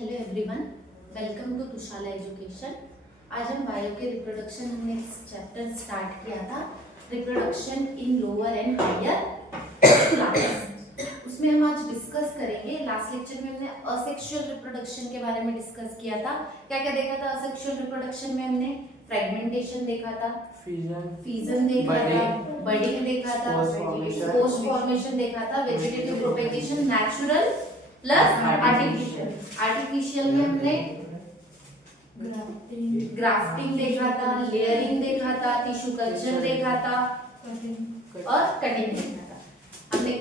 Hello everyone, welcome to Tushala education. आज हम bio के रिप्रोडक्शन हमने चैप्टर स्टार्ट किया था, reproduction in lower and higher class. उसमें हम आज डिस्कस करेंगे। लास्ट लेक्चर में हमने असेक्सुअल रिप्रोडक्शन के बारे में डिस्कस किया था। क्या क्या देखा था असेक्सुअल रिप्रोडक्शन में? हमने फ्रेगमेंटेशन देखा था, फीजन देखा था, बडिंग देखा था, पोस्ट फॉर्मेशन देखा था, vegetative propagation, natural plus artificial. Artificial में हमने ग्राफ्टिंग देखा था, लेयरिंग देखा था, टिश्यू कल्चर देखा था और कटिंग देखा था। हमने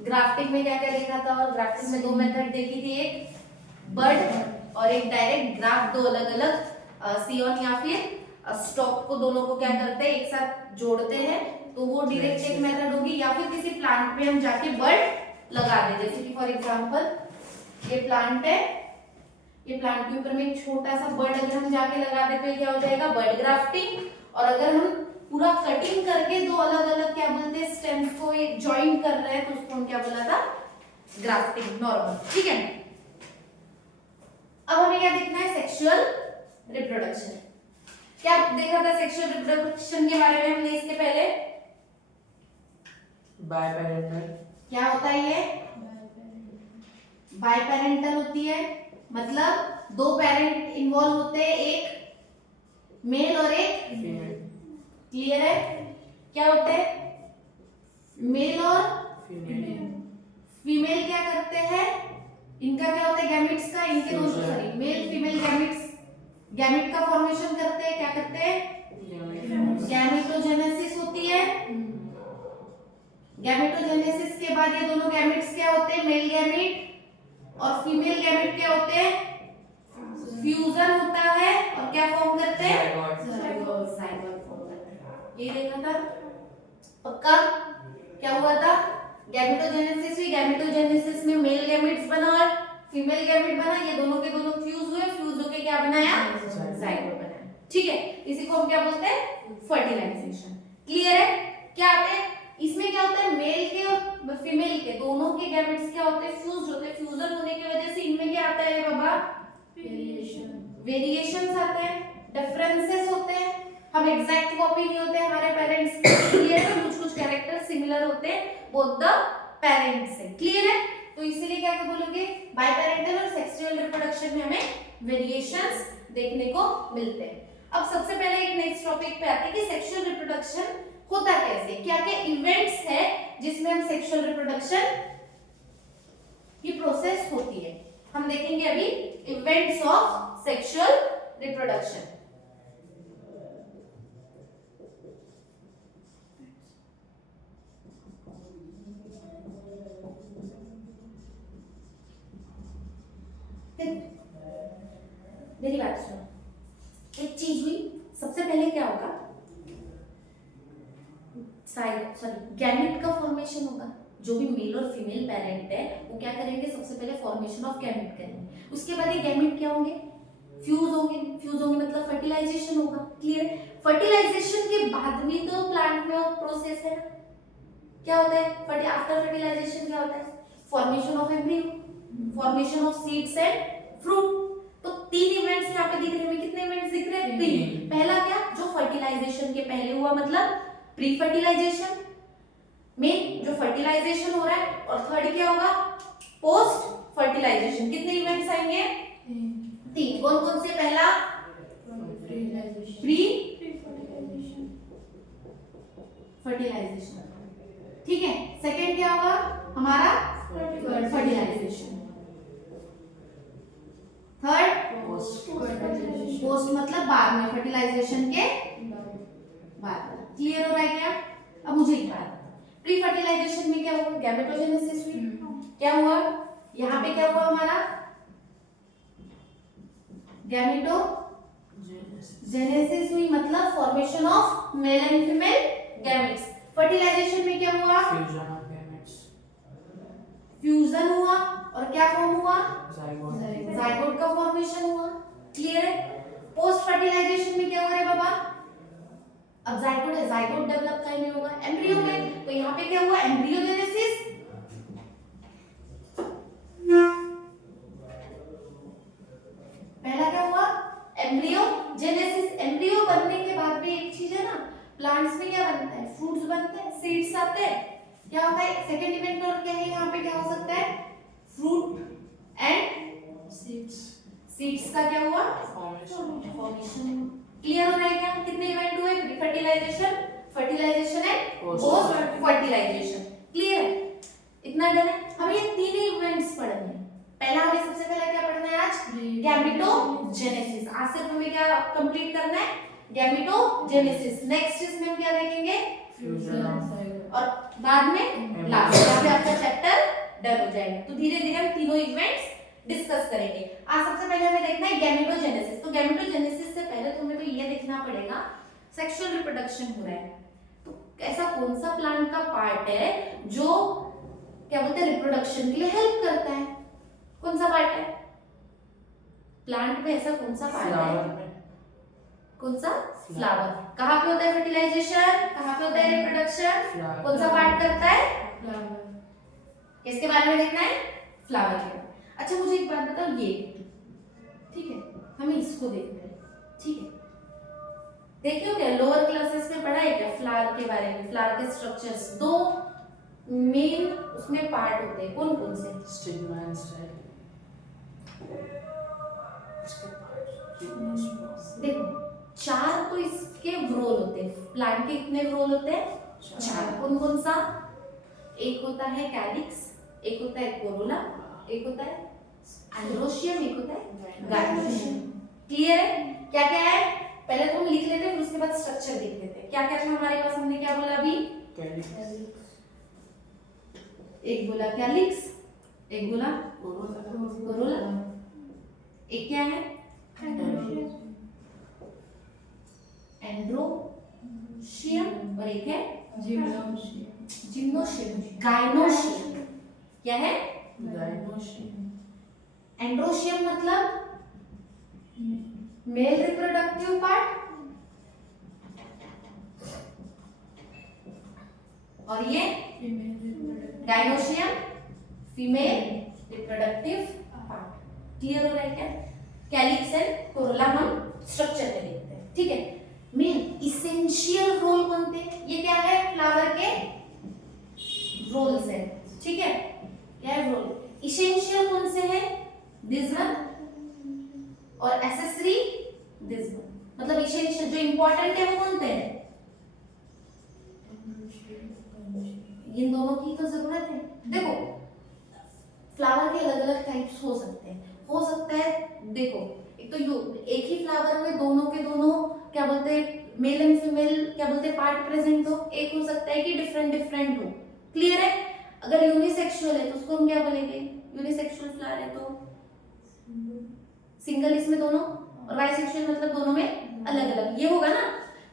ग्राफ्टिंग में क्या क्या देखा था? और ग्राफ्टिंग में दो मेथड देखी थी, एक बड और एक डायरेक्ट ग्राफ्ट। दो अलग अलग सियोन या फिर स्टॉक को दोनों को क्या करते हैं, एक साथ जोड़ते हैं, तो वो डायरेक्ट एक मेथड होगी। या फिर किसी प्लांट पे हम जाके बड लगा दे, जैसे कि फॉर एग्जांपल ये प्लांट है, ये प्लांट के ऊपर में एक छोटा सा बड अगर हम जाके लगा दे तो क्या हो जाएगा? बड ग्राफ्टिंग। और अगर हम पूरा कटिंग करके दो अलग अलग क्या बोलते हैं स्टेम्स को एक जॉइन कर रहे हैं तो उसको हम क्या बोला था? Grafting normal. ठीक है, अब हमें क्या देखना है? Sexual reproduction. क्या देखा था सेक्सुअल रिप्रोडक्शन के बारे में हमने इसके पहले? बायपेरेंटल। क्या होता है ये? बायपेरेंटल होती है, मतलब दो पेरेंट इन्वॉल्व होते हैं, एक मेल और एक फीमेल। क्लियर है? क्या होते हैं? मेल और फीमेल। फीमेल क्या करते हैं? इनका क्या होता है? गैमेट्स का, इनके दोनों sorry male female gametes, gamete का फॉर्मेशन करते हैं। क्या करते हैं? गैमेटोजेनेसिस होती है। गैमेटोजेनेसिस के बाद ये दोनों गैमेट्स क्या होते हैं? मेल गैमेट और फीमेल गैमेट क्या होते हैं? फ्यूजन होता है और क्या फॉर्म करते हैं? जाइगोट फॉर्म करते हैं। ये देखा था पक्का? क्या हुआ था? गैमेटोजेनेसिस हुई, गैमेटोजेनेसिस में मेल गैमेट्स बना और फीमेल गैमेट बना, ये दोनों के दोनों फ्यूज हुए, फ्यूज होके क्या बनाया? जाइगोट बनाया। ठीक है, इसी को हम क्या बोलते हैं? फर्टिलाइजेशन। क्लियर है? क्या आते हैं इसमें? क्या होता है? मेल के और फीमेल के दोनों के गैमेट्स क्या होते हैं? फ्यूज होते हैं। फ्यूजन होने की वजह से इनमें क्या आता है बाबा? वेरिएशंस आते हैं, डिफरेंसेस होते हैं। हम एग्जैक्ट कॉपी नहीं होते हमारे पेरेंट्स के। क्लियर है? कुछ कैरेक्टर सिमिलर होते हैं बोथ द पेरेंट्स से। क्लियर है? तो इसीलिए क्या बोलोगे? बायपेरेंटल और सेक्सुअल रिप्रोडक्शन में हमें वेरिएशंस देखने को मिलते हैं। अब सबसे पहले एक नेक्स्ट टॉपिक पे आते हैं कि सेक्सुअल रिप्रोडक्शन होता कैसे, क्या क्या इवेंट्स है जिसमें हम सेक्सुअल रिप्रोडक्शन की प्रोसेस होती है। हम देखेंगे अभी इवेंट्स ऑफ सेक्सुअल रिप्रोडक्शन। मेरी बात सुनो, एक चीज हुई, सबसे पहले क्या होगा? गैमेट का फॉर्मेशन होगा। जो भी मेल और फीमेल पेरेंट है वो क्या करेंगे? सबसे पहले फॉर्मेशन ऑफ गैमेट करेंगे। उसके बाद ये गैमेट क्या होंगे? फ्यूज होंगे। फ्यूज होंगे मतलब फर्टिलाइजेशन होगा। क्लियर है? फर्टिलाइजेशन के बाद भी तो प्लांट में प्रोसेस है ना। क्या होता है आफ्टर फर्टिलाइजेशन? क्या होता है? Formation of embryo, formation of seeds and fruit. तो तीन इवेंट्स यहाँ पे दिख रहे हैं। कितने इवेंट्स दिख रहे हैं? तीन। पहला क्या? जो फर्टिलाइजेशन के पहले हुआ, मतलब प्री फर्टिलाइजेशन में जो फर्टिलाइजेशन हो रहा है। और थर्ड क्या होगा? Post fertilisation. कितने इवेंट्स आएंगे? तीन। कौन कौन से? पहला प्री फर्टिलाइजेशन, ठीक है। सेकंड क्या होगा हमारा? फर्टिलाइजेशन। थर्ड पोस्ट मतलब बाद में, फर्टिलाइजेशन के बाद। क्लियर हो रहा है क्या? अब मुझे एक बात, प्री फर्टिलाइजेशन में क्या हुआ? गैमेटोजेनेसिस हुई। क्या हुआ यहाँ पे? क्या हुआ हमारा? गैमेटोजेनेसिस हुई, मतलब formation of male and female gametes. Fertilization में क्या हुआ? Fusion of gametes. फ्यूजन हुआ और क्या फॉर्म हुआ? जाइगोट। जाइगोट का फॉर्मेशन हुआ। क्लियर है? पोस्ट फर्टिलाइजेशन में क्या हो रहा है बाबा? अब जाइगोट है, जाइगोट डेवलप कहीं में होगा? एम्ब्रियो में। तो यहाँ पे क्या हुआ? एम्ब्रियोजेनेसिस चीज है ना, प्लांट्स में क्या बनता है, फ्रूट्स बनते हैं, सीड्स आते हैं, क्या होता है सेकंड इवेंट और क्या है यहाँ पे, क्या हो सकता है फ्रूट एंड सीड्स का क्या हुआ फॉर्मेशन। क्लियर हो रहा है क्या, कितने इवेंट हुए, pre fertilization, fertilization and post fertilization. Clear है, इतना डन है। हमें ये तीन ही इवेंट्स पढ़ने हैं। पहला हमें सबसे पहला क्या पढ़ना है आज, गैमेटोजेनेसिस। आज सिर्फ हमें क्या कंप्लीट करना है, गैमेटोजेनेसिस। नेक्स्ट इसमें हम क्या देखेंगे, और बाद में लास्ट, यहाँ पे आपका चैप्टर डन हो जाएगा। तो धीरे धीरे हम तीनों इवेंट्स डिस्कस करेंगे। आज सबसे पहले हमें देखना है गैमेटोजेनेसिस। तो गैमेटोजेनेसिस से पहले तो हमें को ये देखना पड़ेगा सेक्सुअल रिप्रोडक्शन हो रहा है, तो ऐसा कौन सा प्लांट का पार्ट है जो क्या बोलते हैं रिप्रोडक्शन के लिए हेल्प करता है, कौन सा पार्ट है प्लांट में, ऐसा कौन सा पार्ट है, कौन सा, फ्लावर। कहाँ पे होता है फर्टिलाइजेशन, कहाँ पे होता है रिप्रोडक्शन, कौन सा पार्ट करता है, फ्लावर। इसके बारे में देखना है, फ्लावर के। अच्छा मुझे एक बात बताओ, ये ठीक है, हमें इसको देखना है, ठीक है। देखियो क्या लोअर क्लासेस में पढ़ा है क्या फ्लावर के बारे में, फ्लावर के स्ट्रक्चर्स, दो मेन उसमें पार्ट होते हैं, कौन कौन से, स्टिग्मा एंड स्टाइल। देखो चार तो इसके व्रोल होते हैं, प्लांट के कितने व्रोल होते हैं, चार। कौन कौन सा, एक होता है कैलिक्स, एक होता है कोरोला, एक होता है एंड्रोशियम, एक होता है गाइनोशियम। क्लियर है, क्या क्या है, पहले तो हम लिख लेते हैं फिर उसके बाद स्ट्रक्चर देख लेते हैं। क्या क्या था हमारे पास, हमने क्या बोला अभी, एक बोला कैलिक्स, एक बोला कोरोला, एक क्या है एंड्रोशियम, और एक है जिम्नोशियम, गाइनोशियम। क्या है एंड्रोशियम, मतलब मेल रिप्रोडक्टिव पार्ट, और ये gynoecium female reproductive part. Clear हो रहा है क्या, कैलिक्स एंड कोरोला हम स्ट्रक्चर में देखते हैं, ठीक है। मेन इसेंशियल रोल कौन थे, ये क्या है फ्लावर के रोल्स है, ठीक है। क्या है रोल, इसेंशियल कौन से है, दिस वन, और एसेसरी दिस वन। मतलब इसेंशियल जो इंपॉर्टेंट है वो कौन थे, इन दोनों की तो जरूरत है। देखो फ्लावर के अलग अलग टाइप्स हो सकते हैं, हो सकता है देखो एक तो एक ही फ्लावर में दोनों के दोनों क्या बोलते हैं मेल एंड फीमेल क्या बोलते हैं पार्ट प्रेजेंट हो, एक हो सकता है कि डिफरेंट डिफरेंट हो। क्लियर है, अगर यूनिसेक्सुअल है तो उसको हम क्या बोलेंगे, यूनिसेक्सुअल फ्लावर है तो सिंगल इसमें दोनों, और बाइसेक्सुअल मतलब दोनों में अलग अलग, ये होगा ना।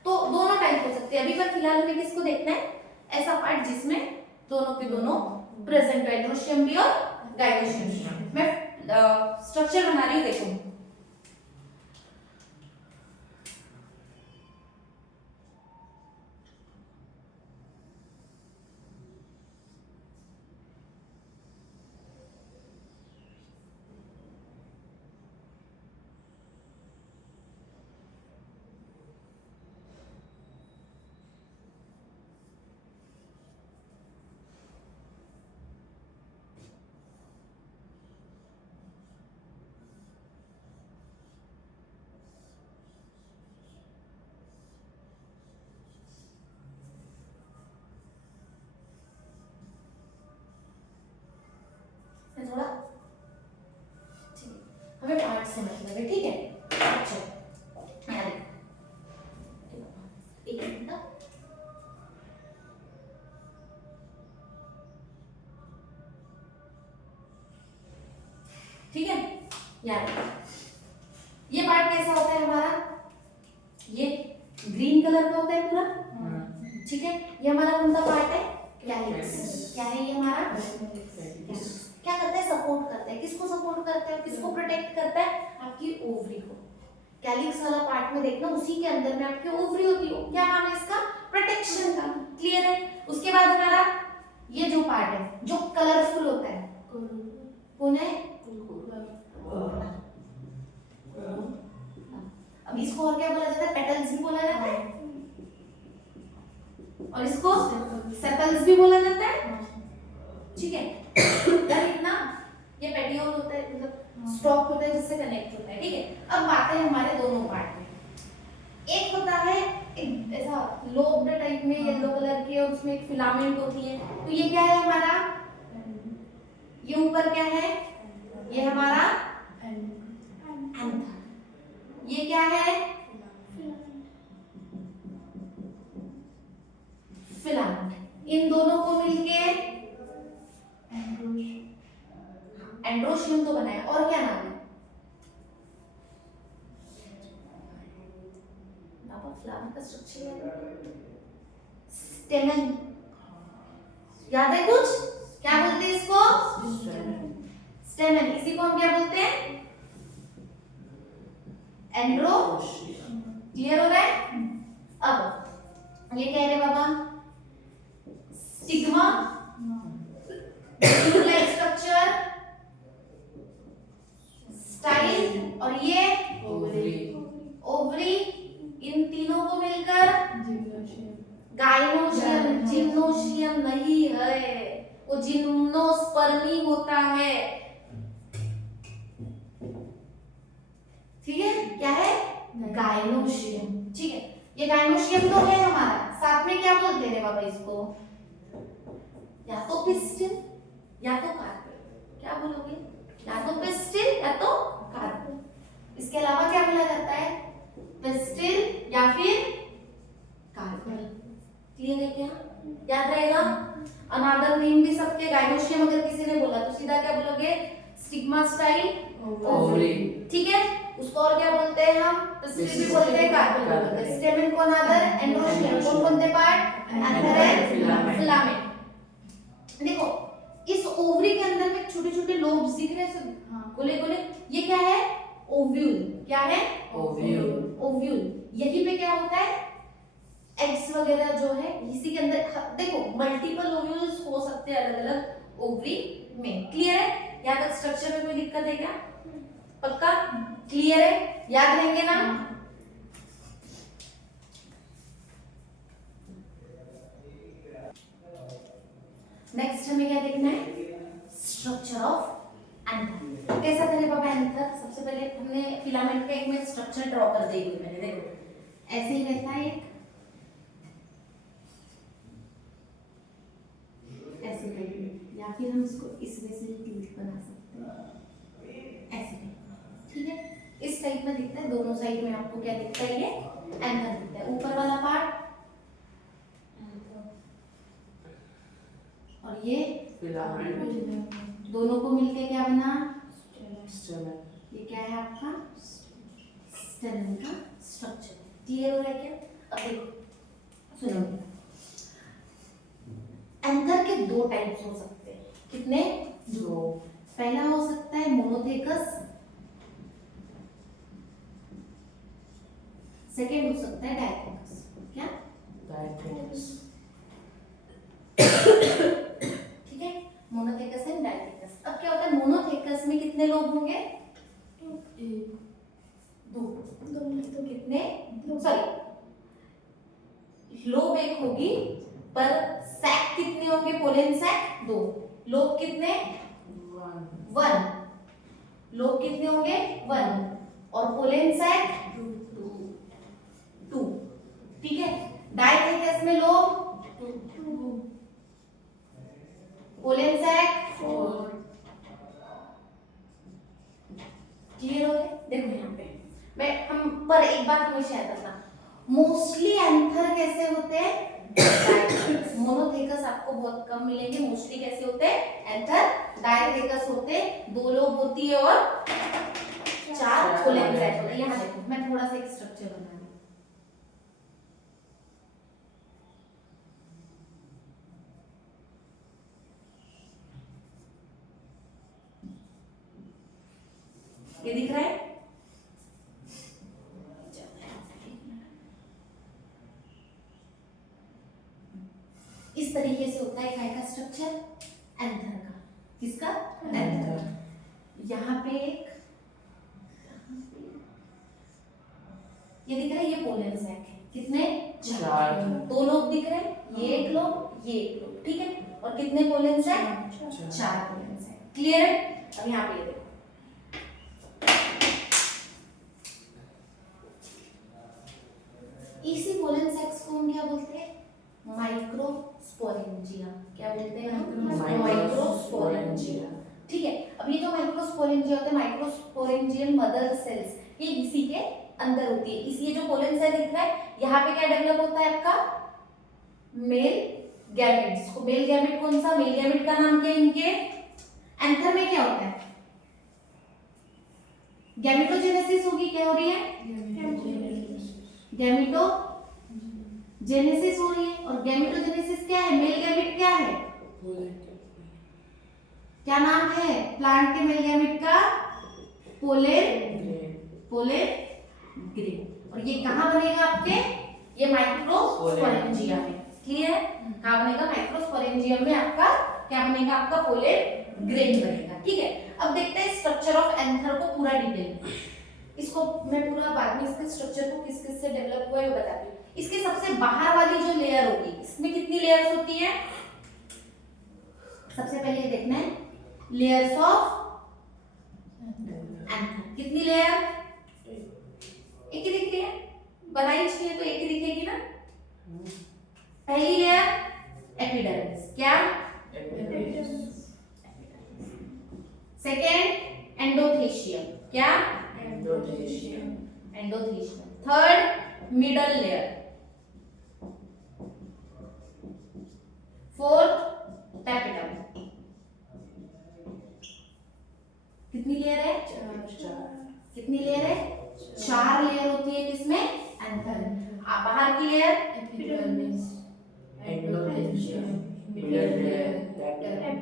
तो दोनों टाइप हो सकते हैं। अभी पर फिलहाल हमें किसको देखना है, ऐसा पार्ट जिसमें दोनों के दोनों प्रेजेंट है, एंड्रोशियम भी और गाइनोशियम भी। मैं स्ट्रक्चर बना रही हूँ, देखो थोड़ा ठीक है, हमें पार्ट से मतलब है, ठीक है। अच्छा यहाँ देखो, एक मिनट ना, ठीक है। यार ये पार्ट कैसा होता है हमारा, ये ग्रीन कलर का होता है पूरा, ठीक है। ये हमारा कौन सा पार्ट है, कैलिक्स। क्या है ये हमारा, क्या करता है, सपोर्ट करता है, किसको सपोर्ट करता है, किसको प्रोटेक्ट करता है, आपकी ओवरी को। कैलिक्स वाला पार्ट में देखना, उसी के अंदर में आपकी ओवरी होती है, क्या नाम है इसका, प्रोटेक्शन का। क्लियर है। उसके बाद हमारा ये जो पार्ट है जो कलरफुल होता है, कौन है, अब इसको और क्या बोला जाता है, पेटल्स भी बोला जाता है, और इसको सेपल्स भी बोला जाता है, ठीक है। यार इतना ये पेटियोल होता है, मतलब स्टॉक होता है जिससे कनेक्ट होता है, ठीक है। अब बातें हमारे दोनों पार्ट में, एक होता है एक ऐसा लोब्ड टाइप में येलो कलर के और उसमें एक फिलामेंट होती है, तो ये क्या है हमारा, ये ऊपर क्या है, ये हमारा एंथर, ये क्या है फिलामेंट। इन दोनों को मिलके एंड्रोशियम तो बनाया, और क्या नाम है फिलामेंट का स्ट्रक्चर, स्टेमन, याद है कुछ, क्या बोलते हैं इसको, स्टेमन। इसी को हम क्या बोलते हैं, एंड्रो, क्लियर हो रहा है। अब ये क्या है रे बाबा, स्टिग्मा, ट्यूब-लाइक स्ट्रक्चर, स्टाइल, और ये ओवरी। इन तीनों को मिलकर गाइनोशियम, जिम्नोशियम नहीं है, वो जिम्नोस्पर्मी होता है, ठीक है। क्या है, गाइनोशियम, ठीक है। ये गाइनोशियम तो है हमारा, साथ में क्या बोलते हैं बाबा इसको, या तो पिस्टिल या तो कार्पेल, क्या बोलोगे, या तो पिस्टिल या तो कार्पेल, इसके अलावा क्या बोला जाता है, पिस्टिल या फिर कार्पेल, क्लियर है क्या, याद रहेगा। अनादर नेम भी सबके, गाइनोशियम अगर किसी ने बोला तो सीधा क्या बोलोगे, स्टिग्मा, स्टाइल, ओवरी, ठीक है। उसको और क्या बोलते हैं हम, पिस्टिल भी बोलते हैं, कार्पेल भी बोलते हैं। स्टेमन को अनादर, एंड्रोशियम कौन कौन से पार्ट, एंथर एंड फिलामेंट। देखो इस ओवरी के अंदर में छोटे छोटे लोब्स दिख रहे हैं, गोले गोले, ये क्या है, ओव्यूल, क्या है, ओव्यूल, ओव्यूल। यहीं पे क्या होता है, एग्स वगैरह जो है इसी के अंदर, देखो मल्टीपल ओव्यूल्स हो सकते हैं अलग अलग ओवरी में, क्लियर है। यहाँ तक स्ट्रक्चर में कोई दिक्कत है क्या, पक्का क्लियर है, याद रहेंगे ना। नेक्स्ट हमें क्या देखना है, स्ट्रक्चर ऑफ एंथर। कैसा करे बाबा एंथर, सबसे पहले हमने फिलामेंट का एक में स्ट्रक्चर ड्रॉ कर दी हुई मैंने, देखो ऐसे ही रहता है, ऐसे करेंगे, या फिर हम इसको इस वे से क्यूट बना सकते हैं, ऐसे, ठीक है। इस टाइप में दिखता है, दोनों साइड में आपको क्या दिखता है, ये एंथर दिखता है, ऊपर वाला पार्ट और ये फिलामेंट, दोनों को मिलके क्या बना, स्टेमन, ये क्या है आपका स्टेमन का स्ट्रक्चर, क्लियर हो रहा है क्या। अब देखो सुनो, एंथर के दो टाइप्स हो सकते हैं, कितने, दो, पहला हो सकता है मोनोथेकस, सेकेंड हो सकता है डायथेकस, क्या, डायथेकस, ठीक है, मोनोथेकस एंड डायथेकस। अब क्या होता है, मोनोथेकस में कितने लोग होंगे, दो, तो कितने, सॉरी लोब एक होगी, पर सैक कितने होंगे, पोलन सैक दो, लोब कितने, वन, लोब कितने होंगे, वन, और पोलन सैक टू, ठीक है। डायथेकस में lobe pollen sac four, clear हो गया। देखो यहाँ पे मैं हम पर एक बात हमेशा याद रखना, मोस्टली एंथर कैसे होते हैं, मोनोथेकस आपको बहुत कम मिलेंगे, मोस्टली कैसे होते हैं एंथर, डायथेकस होते दो लोब होती है और चार पोलन सैक होते हैं। यहाँ देखो मैं थोड़ा सा एक स्ट्रक्चर बना रही हूँ, ये दिख रहा है, इस तरीके से होता है काय का स्ट्रक्चर, एंथर का, किसका, एंथर। यहाँ पे एक, ये दिख रहा है, ये पोलन सैक है, कितने चार। दो लोब दिख रहे हैं, ये एक लोब, ये एक लोब, ठीक है। और कितने पोलेंस है? 4 पोलेंस है। क्लियर है? अब यहाँ पे ये देखो, इसी पोलन सेक्स को हम क्या बोलते हैं? माइक्रोस्पोरेंजिया। क्या बोलते हैं हम? माइक्रोस्पोरेंजिया। ठीक है। अब ये जो माइक्रोस्पोरेंजिया होते हैं, माइक्रोस्पोरेंजियल मदर सेल्स, ये इसी के अंदर होती है। इस ये जो पोलन सेल दिख रहा है, यहाँ पे क्या डेवलप होता है आपका? मेल गैमेट्स को। मेल गैमेट कौन सा? मेल गैमेट का नाम क्या है इनके? एंथर में क्या होता है? गैमेटोजेनेसिस होगी। क्या हो रही है? गैमेटोजेनेसिस हो रही है। और गैमेटोजेनेसिस क्या है? मेल गैमेट क्या है? क्या नाम है प्लांट के मेल गैमेट का? पोलेर ग्रेन। और ये कहाँ बनेगा आपके? ये माइक्रोस्पोरेंजिया में। क्लियर है? कहाँ बनेगा? माइक्रोस्पोरेंजियम में आपका क्या बनेगा? आपका पोलेर ग्रेन बनेगा। ठीक है। अब देखते हैं स्ट्रक्चर ऑफ एंथर को पूरा डिटेल में। इसको मैं पूरा बाद में इसके स्ट्रक्चर को किस किस से डेवलप हुआ है वो बताती हूँ। इसके सबसे बाहर वाली जो लेयर होगी, इसमें कितनी लेयर्स होती है? सबसे पहले ये देखना है लेयर्स ऑफ एंथर। कितनी लेयर? एक ही दिख रही है, बनाई चाहिए तो एक ही दिखेगी ना। पहली लेयर एपिडर्मिस। क्या? Second endothecium. क्या? Endothecium. Third middle layer. Fourth tapetum. कितनी लेयर है? 4। कितनी लेयर है? 4 लेयर होती है किसमें? एंथर। बाहर की layer epidermis, endothecium, middle layer, tapetum.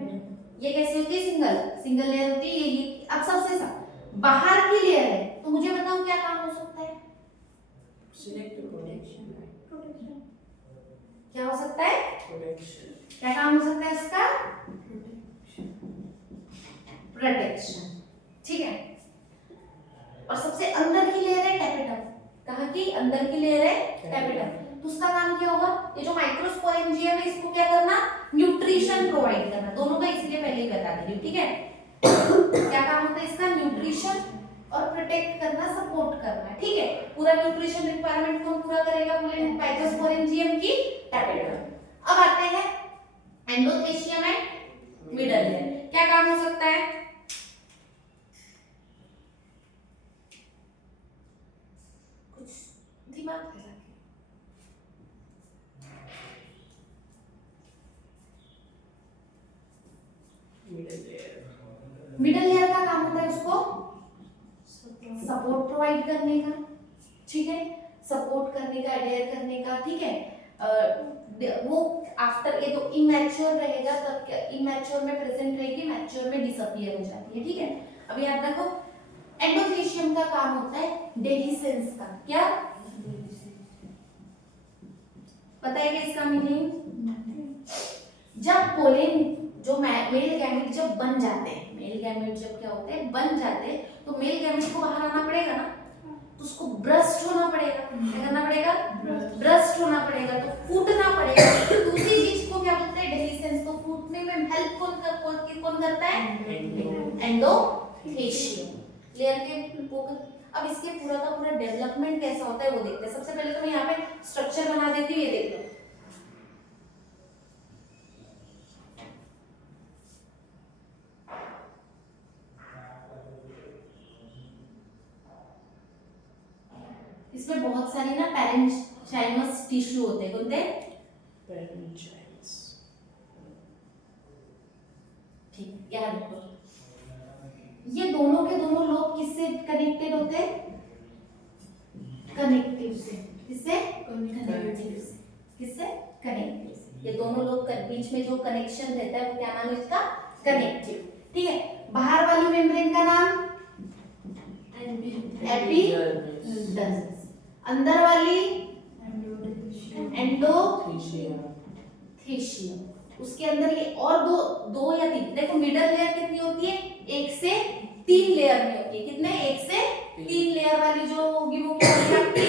ये कैसी होती है? सिंगल लेयर होती है ये। अब सबसे बाहर की लेयर है, तो मुझे बताओ क्या काम हो सकता है? क्या हो सकता है? क्या काम हो सकता है इसका? प्रोटेक्शन। ठीक है। और सबसे अंदर की लेयर है टैपेटम। कहाँ की? अंदर की लेयर है टैपेटम। तो उसका काम क्या होगा? ये जो माइक्रोस्पोरेंजियम है, इसको क्या करना? न्यूट्रिशन प्रोवाइड करना। दोनों का इसलिए पहले ही बता दी, ठीक है। क्या काम होता है इसका? न्यूट्रिशन और प्रोटेक्ट करना, सपोर्ट करना। ठीक है। पूरा न्यूट्रिशन रिक्वायरमेंट कौन पूरा करेगा? माइक्रोस्पोरेंजियम की टैपेटम। अब आते हैं एंडोथेशियम एंड मिडल लेयर। क्या काम हो सकता है? कुछ दिमाग लगा के। मिडल लेयर का काम होता है उसको सपोर्ट प्रोवाइड करने का। ठीक है। सपोर्ट करने का, एडेयर करने का। ठीक है। वो आफ्टर ये तो इमैच्योर रहेगा, तब इमैच्योर में प्रेजेंट रहेगी, मैच्योर में डिसअपीयर हो जाती है। ठीक है। अब याद रखो एंडोथेशियम का काम होता है डेहिसेंस का। क्या पता है क्या इसका मीनिंग? जब पोलेन जो मेल गैमेट जब बन जाते हैं, मेल गैमेट जब क्या होते हैं? बन जाते हैं, तो मेल गैमेट को बाहर आना पड़ेगा ना, तो उसको ब्रस्ट होना पड़ेगा। क्या करना पड़ेगा? ब्रस्ट होना पड़ेगा, तो फूटना पड़ेगा। तो दूसरी चीज को क्या बोलते हैं? डेहिसेंस। तो फूटने में हेल्प कौन करता है? एंडोथेशियम लेयर के। अब इसके पूरा का पूरा डेवलपमेंट कैसा होता है वो देखते हैं। सबसे पहले तो मैं यहाँ पे स्ट्रक्चर बना देती हूँ, ये देख लो। इसमें बहुत सारी ना पैरेंचाइमस टिश्यू होते हैं। कौन थे? पैरेंचाइमस। ठीक, याद रखो। ये दोनों के दोनों लोब किससे कनेक्टेड होते हैं? कनेक्टिव से। किससे? कनेक्टिव से। किससे? कनेक्टिव से। ये दोनों लोग के बीच में जो कनेक्शन रहता है वो क्या नाम है इसका? कनेक्टिव। ठीक है। बाहर वाली मेम्ब्रेन का नाम एपिडर्मिस। अंदर वाली एंडोथेशियम। उसके अंदर ये और दो या 3। देखो मिडल लेयर कितनी होती है? 1 से 3 लेयर में होती है। कितने? 1 से 3 लेयर वाली जो होगी वो क्या होगी आपकी?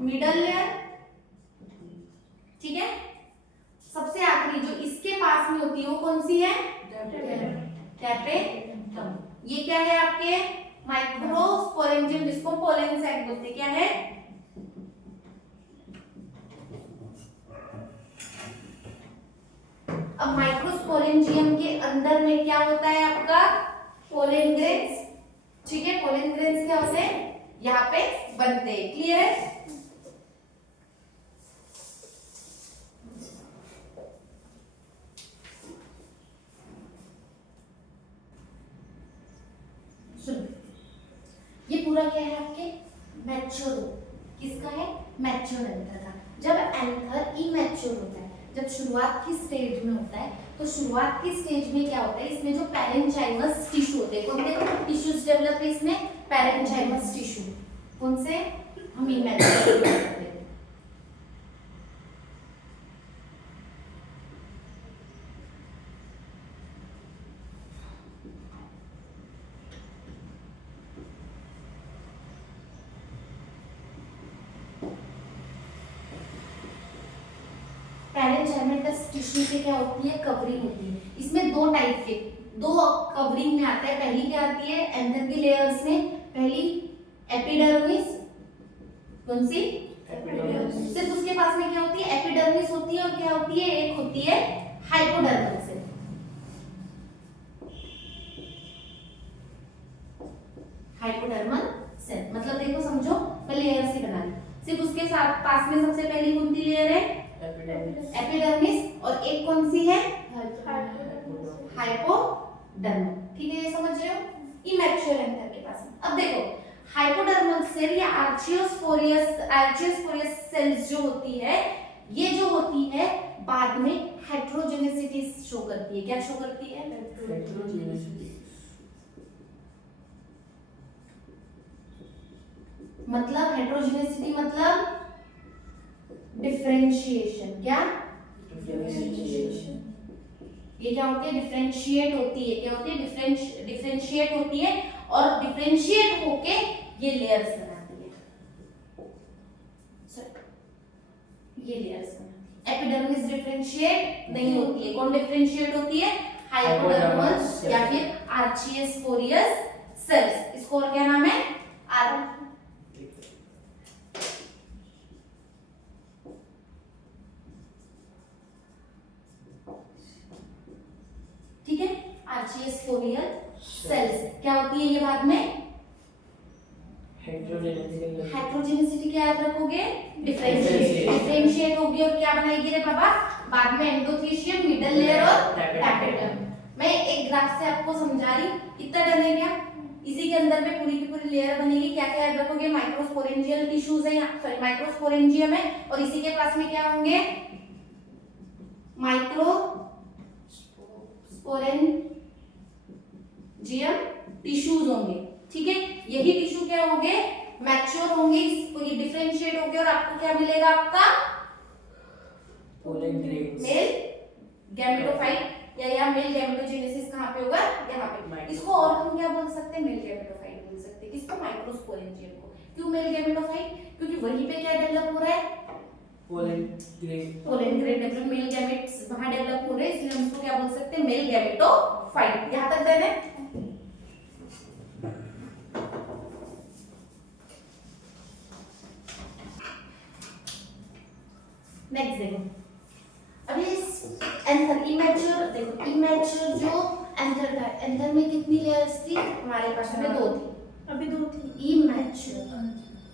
मिडल लेयर, ठीक है। सबसे आखिरी जो इसके पास में होती है वो कौन सी है? टैपेटम। ये क्या है आपके? माइक्रोस्पोरेंजियम, जिसको पोलन सैक बोलते हैं। क्या है? अब माइक्रोस्पोरेंजियम के अंदर में क्या होता है आपका? पोलन ग्रेन्स, ठीक है। पोलन ग्रेन्स क्या होते हैं? यहाँ पे बनते हैं। क्लियर है? सुन, ये पूरा क्या है आपके? मैच्योर। किसका है? मैच्योर एंथर का। जब एंथर इमैच्योर होता है, जब शुरुआत की स्टेज में होता है, तो शुरुआत की स्टेज में क्या होता है? इसमें जो पैरेंचाइमस टिश्यू होते हैं, कौन से टिश्यूज डेवलप है इसमें? पैरेंचाइमस टिश्यू। कौन से? हम इमैच्योर करते हैं। पैरेंचाइमस टिश्यू से क्या होती है? कवरिंग होती है। इसमें दो टाइप के, दो कवरिंग में आता है। पहली क्या आती है? एंथर की लेयर्स में पहली एपिडर्मिस। कौन सी? एपिडर्मिस। सिर्फ उसके पास में क्या होती है? एपिडर्मिस होती है। और क्या होती है? एक होती है हाइपोडर्मल सेल। हाइपोडर्मल सेल मतलब देखो, समझो, मैं लेयर से बना ली। सिर्फ उसके साथ पास में सबसे पहली कौन सी लेयर है? एपिडर्मिस। और एक कौन सी है? हाइपोडर्मल। ठीक है, ये समझ रहे हो? इमैच्योर एंथर के पास। अब देखो, हाइपोडर्मल सेल या आर्चियोस्पोरियस सेल्स जो होती है, ये जो होती है बाद में हेटेरोजेनेसिटी शो करती है। क्या शो करती है? हेटेरोजेनेसिटी। मतलब हेटेरोजेनेसिटी मतलब डिफरेंशिएशन। क्या? डिफरेंशिएशन। ये क्या होती है? डिफरेंशिएट होती है। क्या होती है? डिफरेंशिएट होती है। और डिफरेंशिएट होके ये लेयर्स बनाती है। ये लेयर्स बनाती है। एपिडर्मिस डिफरेंशिएट नहीं होती है। कौन डिफरेंशिएट होती है? हाइपोडर्मल या फिर आर्चियोस्पोरियस सेल्स। इसको और क्या नाम है? ठीक है, आर्चियोस्पोरियल सेल्स। क्या होती है ये बाद में? हेटेरोजेनेसिटी क्या याद रखोगे? डिफरेंशिएट होगी। और क्या बनाएगी रे बाबा? बाद में एंडोथेलियम, मिडल लेयर और टैपेटम। मैं एक ग्राफ से आपको समझा रही, इतना डर है क्या? इसी के अंदर में पूरी की पूरी लेयर बनेगी। क्या क्या याद रखोगे? माइक्रोस्पोरेंजियल टिश्यूज है, सॉरी माइक्रोस्पोरेंजियम है। और इसी के पास में क्या होंगे? माइक्रोस्पोरेंजियम टिश्यूज होंगे। ठीक है, यही टिश्यू क्या होंगे? मैच्योर होंगे, ये डिफरेंशिएट होंगे। और आपको क्या मिलेगा? आपका पोलन ग्रेन्स। मेल गैमेटोफाइट या मेल गैमेटोजेनेसिस कहाँ पे होगा? यहाँ पे। इसको और हम क्या बोल सकते हैं? मेल गैमेटोफाइट बोल सकते हैं। किसको? माइक्रोस्पोरेंजियम को। क्यों मेल गैमेटोफाइट? क्योंकि वहीं पे क्या डेवलप हो रहा है? Pollen grain develop, male gametes वहां डेवलप हो रहे हैं, इसलिए हम इसको क्या बोल सकते हैं? Male gametophyte. यहाँ तक डन है? नेक्स्ट देखो, अभी एंथर इमैच्योर। देखो इमैच्योर जो एंथर था, एंथर में कितनी लेयर्स थी हमारे पास में? दो थी। अभी दो थी।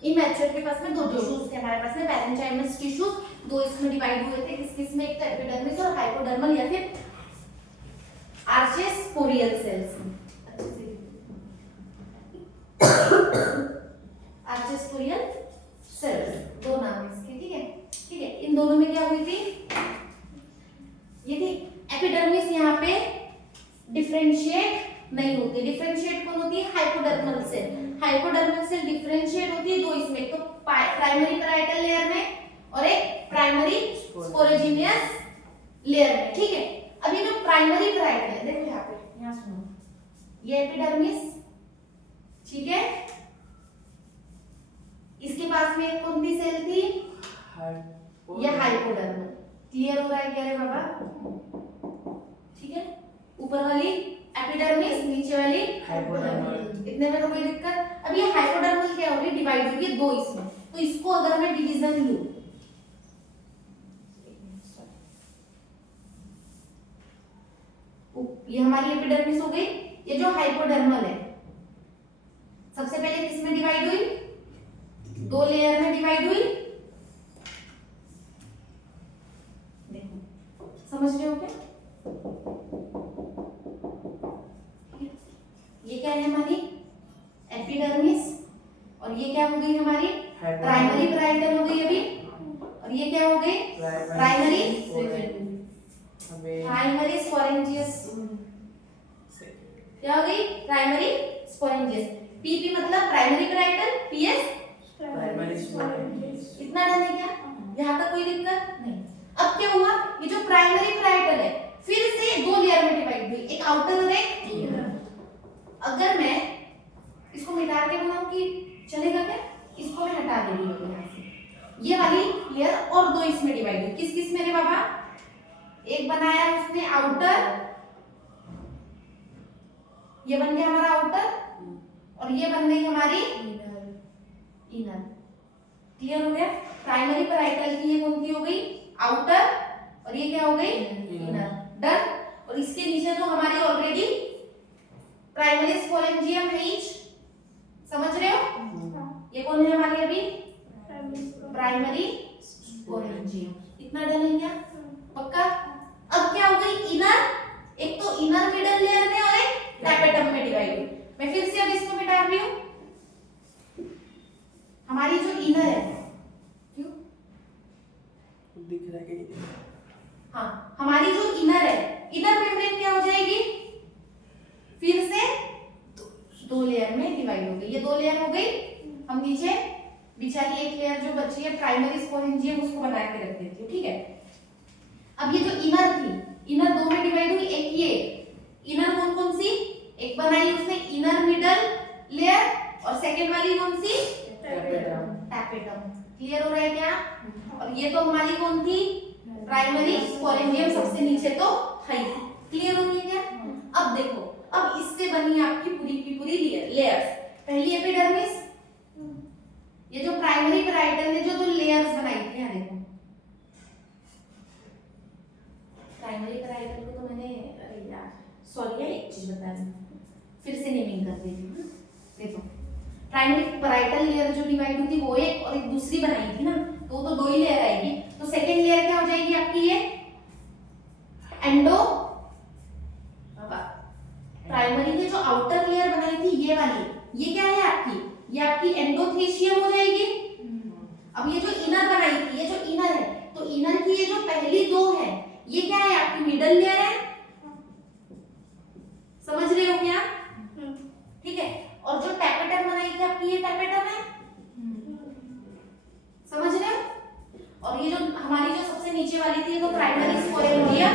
इमैच्योर के पास में दो टिश्यूज थे हमारे पास में, पैरेंचाइमस टिश्यूज। दो इसमें डिवाइड हुए थे। किस किस में? एक तो एपिडर्मिस और हाइपोडर्मल या फिर आर्चियोस्पोरियल सेल्स में। आर्चियोस्पोरियल सेल्स, दो नाम है इसके। ठीक है, ठीक है। इन दोनों में क्या हुई थी? ये थी एपिडर्मिस। यहाँ पे डिफरेंशिएट नहीं होती। डिफरेंशिएट कौन होती है? Hypodermal cell. Hypodermal cell differentiate होती है दो इसमें, एक तो प्राइमरी पैराइटल लेयर में और एक प्राइमरी स्पोरेजिनियस लेयर में। ठीक है, अब ये जो प्राइमरी पैराइटल है, देखो यहाँ पे, यहाँ सुनो, ये एपिडर्मिस, ठीक है, इसके पास में एक कौन सी सेल थी? हाइपो ये हाइपोडर्मल। क्लियर हो रहा है क्या रे बाबा? ठीक है, ऊपर वाली एपिडर्मिस, नीचे वाली हाइपोडर्मल। इतने में तो कोई दिक्कत। अब ये हाइपोडर्मल क्या होगी? डिवाइड होगी दो इसमें, तो इसको अगर मैं डिवीजन लूं, ये हमारी एपिडर्मिस हो गई। ये जो हाइपोडर्मल है सबसे पहले किस में डिवाइड हुई? दो लेयर में डिवाइड हुई। देखो समझ रहे हो क्या? ये क्या है हमारी एपिडर्मिस, और ये क्या हो गई हमारी प्राइमरी पैराइटल हो गई अभी, और ये क्या हो गई प्राइमरी स्पोरेंजियस। क्या हो गई? प्राइमरी स्पोरेंजियस। पीपी मतलब प्राइमरी पैराइटल, पीएस प्राइमरी स्पोरेंजियस। इतना डर है क्या? यहाँ तक कोई दिक्कत नहीं। अब क्या हुआ? ये जो प्राइमरी पैराइटल है फिर से दो लेयर में डिवाइड हुई, एक आउटर और एक इनर। अगर मैं इसको मिटा के बनाऊं कि चलेगा क्या? इसको मैं हटा दे रही हूं यहाँ से, ये वाली लेयर और दो इसमें डिवाइड हुई। किस किस में रे बाबा? एक बनाया उसने आउटर, ये बन गया हमारा आउटर, और ये बन गई हमारी इनर। क्लियर हो गया? प्राइमरी पैराइटल की ये कौन सी हो गई? आउटर, और ये क्या हो गई? इनर। डन। और इसके नीचे तो हमारी ऑलरेडी प्राइमरी स्पोरेंजियम है ईच, समझ रहे हो? ये कौन है हमारी अभी? Primary sporangium. इतना डन है क्या? पक्का? अब क्या हो गई? इनर, एक तो इनर मिडल लेयर में और एक टैपेटम में डिवाइड हुई। मैं फिर से अब इसको मिटा रही हूं। हमारी जो इनर है, क्यों दिख रहा है कि हाँ, हमारी जो इनर है, इनर मेम्ब्रेन क्या हो जाएगी? फिर से दो लेयर में डिवाइड हो गई। ये दो लेयर हो गई। हम नीचे बेचारी एक लेयर जो बची है प्राइमरी स्पोरेंजियम उसको बना के रख देती हूँ, ठीक है? अब ये जो इनर थी, इनर दो में डिवाइड हुई। एक ये इनर कौन कौन सी? एक बनाई उसने इनर मिडल लेयर, और सेकंड वाली कौन सी? टैपेटम। क्लियर हो रहा है क्या? और ये तो हमारी कौन थी? प्राइमरी स्पोरेंजियम, सबसे नीचे तो है। क्लियर हो गया क्या? अब देखो, अब इससे बनी आपकी पूरी की पूरी लेयर्स। पहली एपिडर्मिस, ये जो प्राइमरी पैराइटल ने जो दो लेयर्स बनाई थी, यहाँ देखो प्राइमरी पैराइटल को तो मैंने, अरे यार सॉरी है, एक चीज बता दी, फिर से नेमिंग कर देती हूँ। देखो प्राइमरी पैराइटल लेयर जो डिवाइड हुई थी वो एक, और एक दूसरी बनाई थी ना, तो दो ही लेयर आएगी। तो सेकंड लेयर क्या हो जाएगी आपकी? ये एंडो। प्राइमरी ने जो आउटर लेयर बनाई थी ये वाली, ये क्या है आपकी? ये आपकी एंडोथेशियम हो जाएगी। अब ये जो इनर बनाई थी, ये जो इनर है, तो इनर की ये जो पहली दो है ये क्या है आपकी? मिडल लेयर है। समझ रहे हो क्या? ठीक है। और जो टैपेटम बनाई थी आपकी, ये टैपेटम है। समझ रहे हो? और ये जो हमारी जो सबसे नीचे वाली थी, तो प्राइमरी स्पोरेंजियम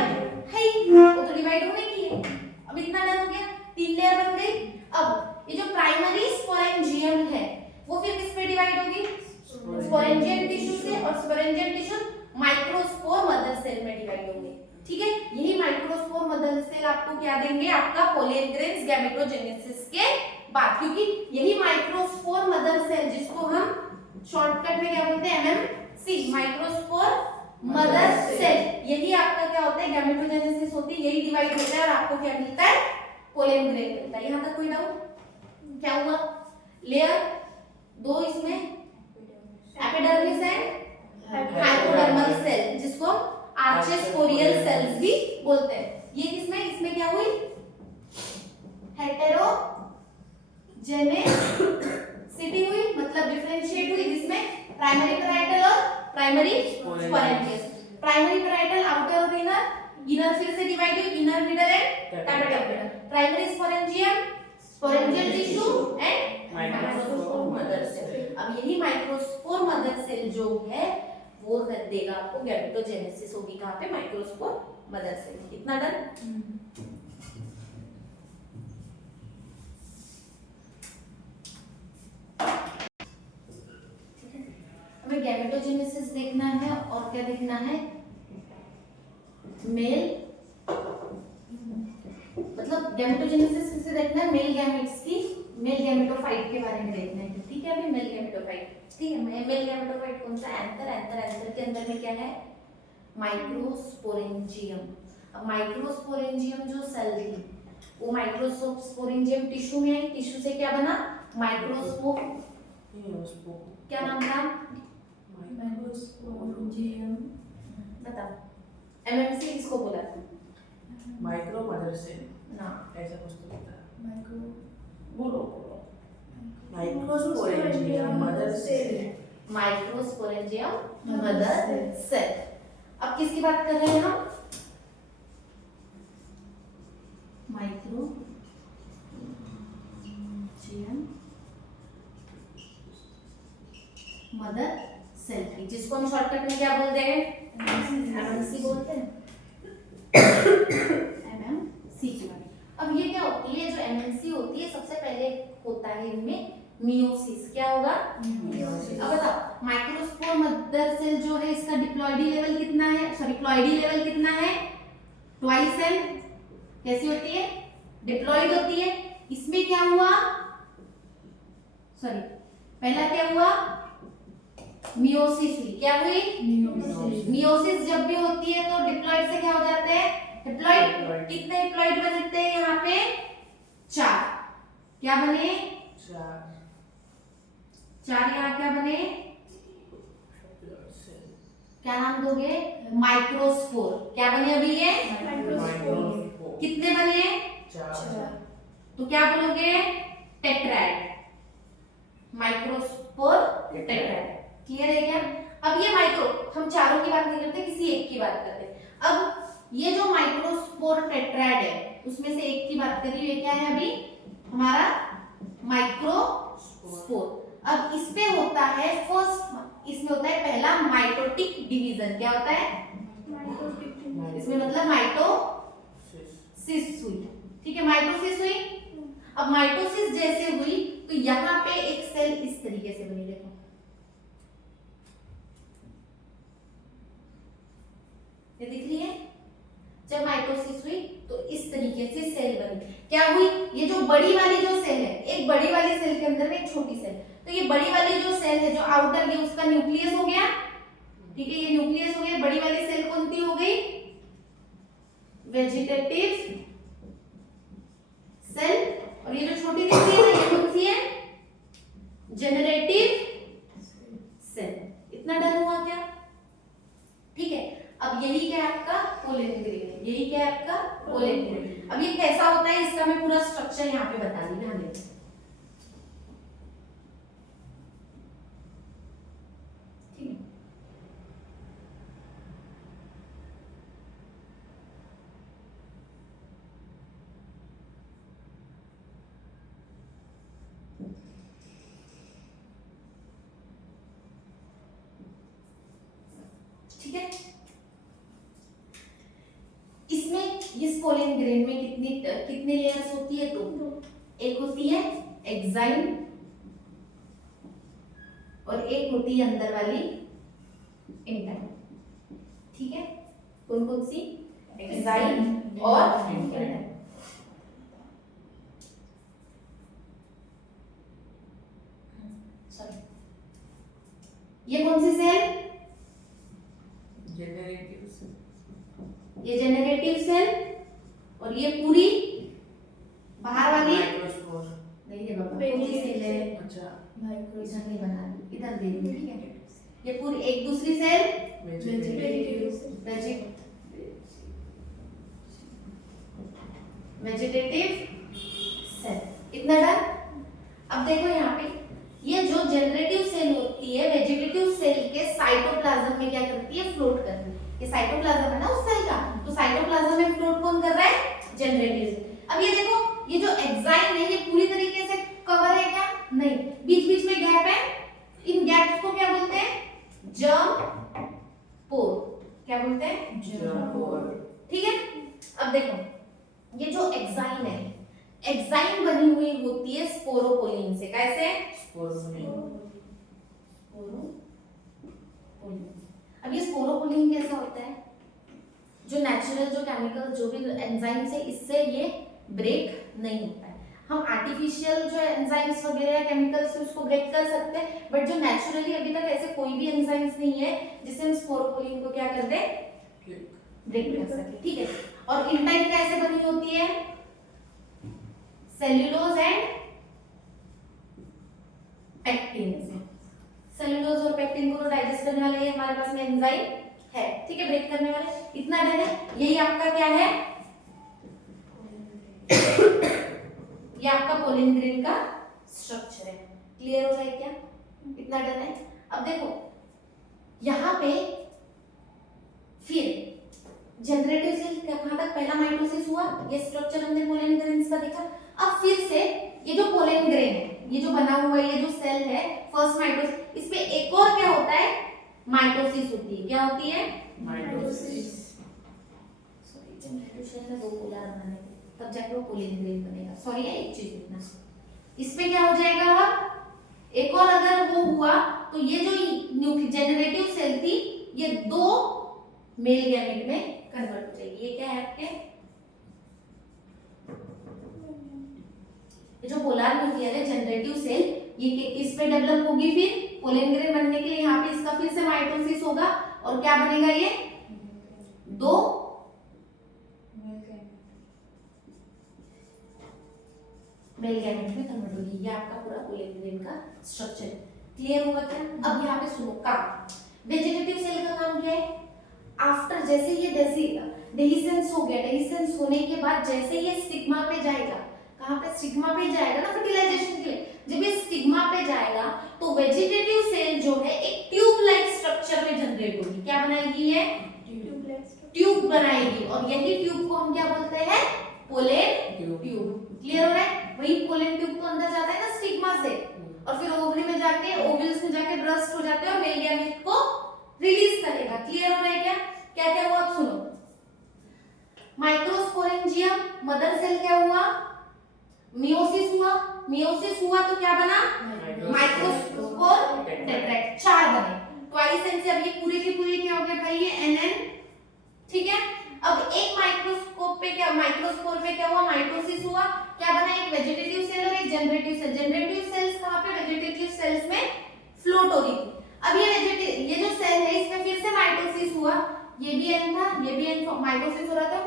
है, वो तो डिवाइड होने की है। अब इतना डन हो गया, तीन लेयर बन गई। अब ये जो प्राइमरी स्पोरेंजियम है वो फिर किस पे डिवाइड होगी? स्पोरेंजियम टिश्यू से, और sporangium tissue microspore mother cell में डिवाइड होंगे। ठीक है, यही माइक्रोस्पोर मदर सेल आपको क्या देंगे? आपका पोलेनग्रेन्स गैमेटोजेनेसिस के बाद, क्योंकि यही माइक्रोस्पोर मदर सेल, जिसको हम शॉर्टकट में क्या बोलते हैं? एमएमसी, माइक्रोस्पोर मदर सेल, यही आपका क्या होता है? गैमेटोजेनेसिस होती है, यही डिवाइड होता है और आपको क्या मिलता है? पोलेनग्रेन मिलता है। यहाँ तक कोई डाउट? क्या हुआ? लेयर दो इसमें एपिडर्मिस एंड हाइपोडर्मल सेल, जिसको आर्चेस्पोरियल सेल्स भी बोलते हैं। ये किसमें? इसमें क्या हुई? हेटेरोजेनेसिटी हुई, मतलब डिफरेंशिएट हुई, जिसमें प्राइमरी पैराइटल और primary sporogenous. Primary parietal outer और इनर, इनर फिर से डिवाइड हुई, inner middle and tapetum. Primary sporangium, sporangial tissue and microspore mother cell. अब यही माइक्रोस्पोर मदर सेल जो है वो कर देगा आपको गैमेटोजेनेसिस होगी कहाँ पे? Microspore mother cell. इतना डन? गैमेटोजेनेसिस देखना है और क्या देखना है, मेल, मतलब गैमेटोजेनेसिस किसे देखना है, मेल गैमेट्स की, मेल गैमेटोफाइट के बारे में देखना है। ठीक है, अभी मेल गैमेटोफाइट, ठीक है, मेल गैमेटोफाइट कौन सा, एंथर के अंदर में क्या है, माइक्रोस्पोरेंजियम। अब माइक्रोस्पोरेंजियम जो सेल थी वो माइक्रोस्पोरेंजियम टिश्यू में आई, टिश्यू से क्या बना, माइक्रोस्पोर, क्या नाम था, बताओ, एमएमसी किसको बोला था, माइक्रो मदर सेल ना, ऐसा कुछ तो होता है। बोलो microsporangium mother cell. Microsporangium mother cell. अब किसकी बात कर रहे हैं हम, माइक्रोस्पोरेंजियम मदर सेल की, जिसको हम शॉर्टकट में क्या बोलते हैं, एमएमसी बोलते हैं, एमएमसी की बात। अब ये क्या होती है, जो एमएमसी होती है सबसे पहले होता है इनमें मियोसिस, क्या होगा, मियोसिस। अब बताओ माइक्रोस्पोर मदर सेल जो है इसका डिप्लॉइडी लेवल कितना है, सॉरी प्लॉइडी लेवल कितना है, ट्वाइस एन, कैसी होती है, डिप्लॉइड होती है। इसमें क्या हुआ, सॉरी पहला क्या हुआ, मियोसिस हुई, क्या हुई, मियोसिस जब भी होती है तो डिप्लॉइड से क्या हो जाते हैं, डिप्लॉइड। कितने डिप्लॉइड बनते हैं यहाँ पे, 4, क्या बने, 4 यहाँ क्या बने, क्या नाम दोगे, माइक्रोस्पोर, क्या बने अभी ये, माइक्रोस्पोर। कितने बने, 4, तो क्या बोलोगे, टेट्राएड, माइक्रोस्पोर टेट्राएड। क्लियर है क्या। अब ये माइक्रो, हम चारों की बात नहीं करते, किसी एक की बात करते हैं। अब ये जो माइक्रोस्पोर टेट्राएड है उसमें से एक की बात करी, ये क्या है अभी हमारा माइक्रोस्पोर। अब इसमें होता है फर्स्ट, इसमें होता है पहला माइटोटिक डिवीजन, क्या होता है, इसमें मतलब माइटोसिस हुई, ठीक है, माइटोसिस हुई। अब माइटोसिस जैसे हुई तो यहाँ पे एक सेल इस तरीके से बनी, देखो ये दिख रही है, जब माइटोसिस हुई तो इस तरीके से सेल बनी, क्या हुई, ये जो बड़ी वाली जो सेल है, एक बड़ी वाली सेल के अंदर में एक छोटी सेल, तो ये बड़ी वाली जो सेल है जो आउटर, ये उसका न्यूक्लियस हो गया, ठीक है, ये न्यूक्लियस हो गया, बड़ी वाली सेल कौन सी हो गई, वेजिटेटिव सेल, और ये जो छोटी दिख रही है ये कौन सी है, जेनरेटिव सेल। इतना डर हुआ क्या, ठीक है। अब यही क्या है आपका पोलन ग्रेन, यही क्या है आपका पोलन ग्रेन। अब ये कैसा होता है इसका मैं पूरा स्ट्रक्चर यहाँ पे बता दी, ध्यान देना, ठीक है। ठीक है, इसमें इस पोलन ग्रेन में कितनी लेयर्स होती है, तो एक होती है एक्साइन और एक होती है अंदर वाली इंटाइन, ठीक है, कौन कौन सी, एक्साइन और इंटाइन। सॉरी, ये कौन सी सेल, जेनरेटिव सेल, ये जेनरेटिव सेल, और ये पूरी बाहर वाली माइक्रोस्पोर, नहीं है बाबा, पूरी सेल है, अच्छा इधर नहीं बना दी, इधर दे दी, ठीक है। ये पूरी एक दूसरी सेल वेजिटेटिव सेल, इतना डर। अब देखो यहाँ पे ये जो जनरेटिव सेल होती है वेजिटेटिव सेल के साइटोप्लाज्म में क्या करती है, फ्लोट करती है। ये साइटोप्लाज्म है ना उस सेल का, तो साइटोप्लाज्म में फ्लोट कौन कर रहा है, जनरेटिव सेल। अब ये देखो ये जो एक्साइन है ये पूरी तरीके से कवर है क्या, नहीं, बीच बीच में गैप है, इन गैप्स को क्या बोलते हैं, जर्म पोर, क्या बोलते हैं, जर्म पोर, ठीक है। अब देखो ये जो एक्साइन है, एक्साइन बनी हुई होती है स्पोरोपोलिन से, कैसे, स्पोरोपोलिन, अब ये स्पोरोपोलिन कैसा होता है, जो नेचुरल जो केमिकल जो भी एंजाइम्स है इससे ये ब्रेक नहीं होता है। हम आर्टिफिशियल जो एंजाइम्स वगैरह केमिकल्स से उसको ब्रेक कर सकते हैं, बट जो नेचुरली अभी तक ऐसे कोई भी एंजाइम्स नहीं है जिससे हम स्पोरोपोलिन को क्या कर दें, ब्रेक कर सके। ठीक है, और इंटाइन कैसे बनी होती है, सेल्यूलोज एंड पेक्टिन से। सेल्यूलोज और पेक्टिन को तो डाइजेस्ट करने वाले ये हमारे पास में एंजाइम है, ठीक है, ब्रेक करने वाले। इतना डन है, यही आपका क्या है, ये आपका पोलिन ग्रेन का स्ट्रक्चर है। क्लियर हो रहा है क्या, इतना डन है। अब देखो यहां पे फिर जनरेटिव सेल कहां तक, पहला माइटोसिस हुआ, ये स्ट्रक्चर हमने पोलिन ग्रेन्स का देखा। अब फिर से ये जो पोलिन ग्रेन है, ये जो बना हुआ है, ये जो सेल है फर्स्ट माइटोसिस, इसमें एक और क्या होता है, माइटोसिस होती है। क्या होती है, माइटोसिस। सॉरी जनरेटिव सेल में दो पोलर बनाने तब जाके वो पोलिन ग्रेन बनेगा। सॉरी है एक चीज इतना, इसमें क्या हो जाएगा, एक और अगर वो हुआ तो ये जो जनरेटिव सेल थी ये दो मेल गैमेट में कन्वर्ट हो जाएगी। ये क्या है आपके, ये जो पोलर न्यूक्लियर है जनरेटिव सेल, ये किस पे डेवलप होगी, फिर पोलिन ग्रेन बनने के लिए यहाँ पे इसका फिर से माइटोसिस होगा और क्या बनेगा, ये दो मेल गैमेट में कन्वर्ट होगी। ये आपका पूरा पोलिन ग्रेन का स्ट्रक्चर। क्लियर होगा क्या। अब यहाँ पे सुनो, काम वेजिटेटिव सेल का काम क्या है, आफ्टर जैसे ये डेहिसेंस हो गया, डेहिसेंस होने के बाद जैसे ये स्टिग्मा पे जाएगा, कहां पे, स्टिग्मा पे जाएगा ना फर्टिलाइजेशन के लिए, जब ये स्टिग्मा पे जाएगा तो वेजिटेटिव सेल जो है एक ट्यूब लाइक स्ट्रक्चर में जनरेट होगी। क्या बनाएगी, ये ट्यूब बनाएगी, और यही ट्यूब को हम क्या बोलते हैं, पोलिन ट्यूब। क्लियर हो रहा है, वही पोलिन ट्यूब तो अंदर जाता है ना स्टिग्मा से, और फिर ओवरी में जाके, ओवल्स में जाके ब्रस्ट हो जाते हैं और मेल गैमेट को रिलीज करेगा। क्लियर हो रहा है क्या, क्या क्या हुआ, आप सुनो। माइक्रोस्पोरेंजियम मदर सेल क्या हुआ, मियोसिस हुआ, मियोसिस हुआ तो क्या बना, माइक्रोस्पोर टेट्रैक्ट, चार बने ट्वाइस एन से। अब ये पूरी की पूरी क्या हो गया भाई, ये एनएन, ठीक है। अब एक माइक्रोस्कोप पे क्या, माइक्रोस्पोर पे क्या हुआ, माइटोसिस हुआ, क्या बना, एक वेजिटेटिव सेल और एक जनरेटिव सेल। जनरेटिव सेल्स कहां पे, वेजिटेटिव सेल्स में फ्लोट हो रही थी। अब ये जो सेल है इसमें फिर से माइटोसिस हुआ, ये भी एन था, ये भी एन, माइटोसिस हो रहा था,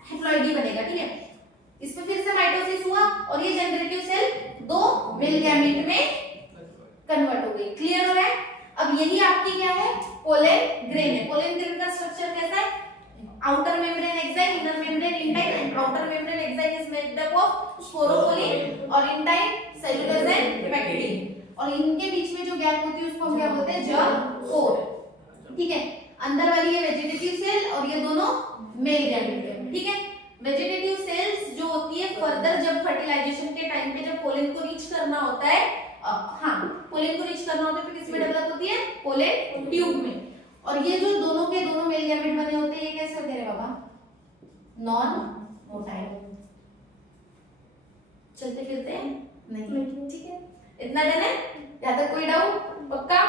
हैप्लॉइडी बनेगा, ठीक है। इसमें फिर से माइटोसिस हुआ और ये जनरेटिव सेल दो मेल गैमेट में कन्वर्ट हो गई। क्लियर हो रहा है। अब यही आपकी क्या है, पोलिन ग्रेन है। पोलिन ग्रेन का स्ट्रक्चर कैसा है, outer membrane exine, inner membrane intine. Outer membrane exine is made up of sporopollenin और इंटाइन सेल्यूलोज एंड पेक्टिन, और इनके बीच में जो गैप होती है उसको हम क्या बोलते हैं, जर्म कोर, ठीक है। अंदर वाली ये वेजिटेटिव सेल और ये दोनों मेल गैमेट है, ठीक है। वेजिटेटिव सेल्स जो होती है फर्दर जब फर्टिलाइजेशन के टाइम पे जब पोलिन को रीच करना होता है, पोलिन को रीच करना होता है तो किसमें डेवलप होती है, पोलिन ट्यूब में। और ये जो दोनों के दोनों मेल गैमेट बने होते हैं, ये कैसे होते हैं बाबा, नॉन मोटाइल, चलते फिरते हैं नहीं, ठीक है। इतना डन है, यहाँ तक कोई डाउट, पक्का।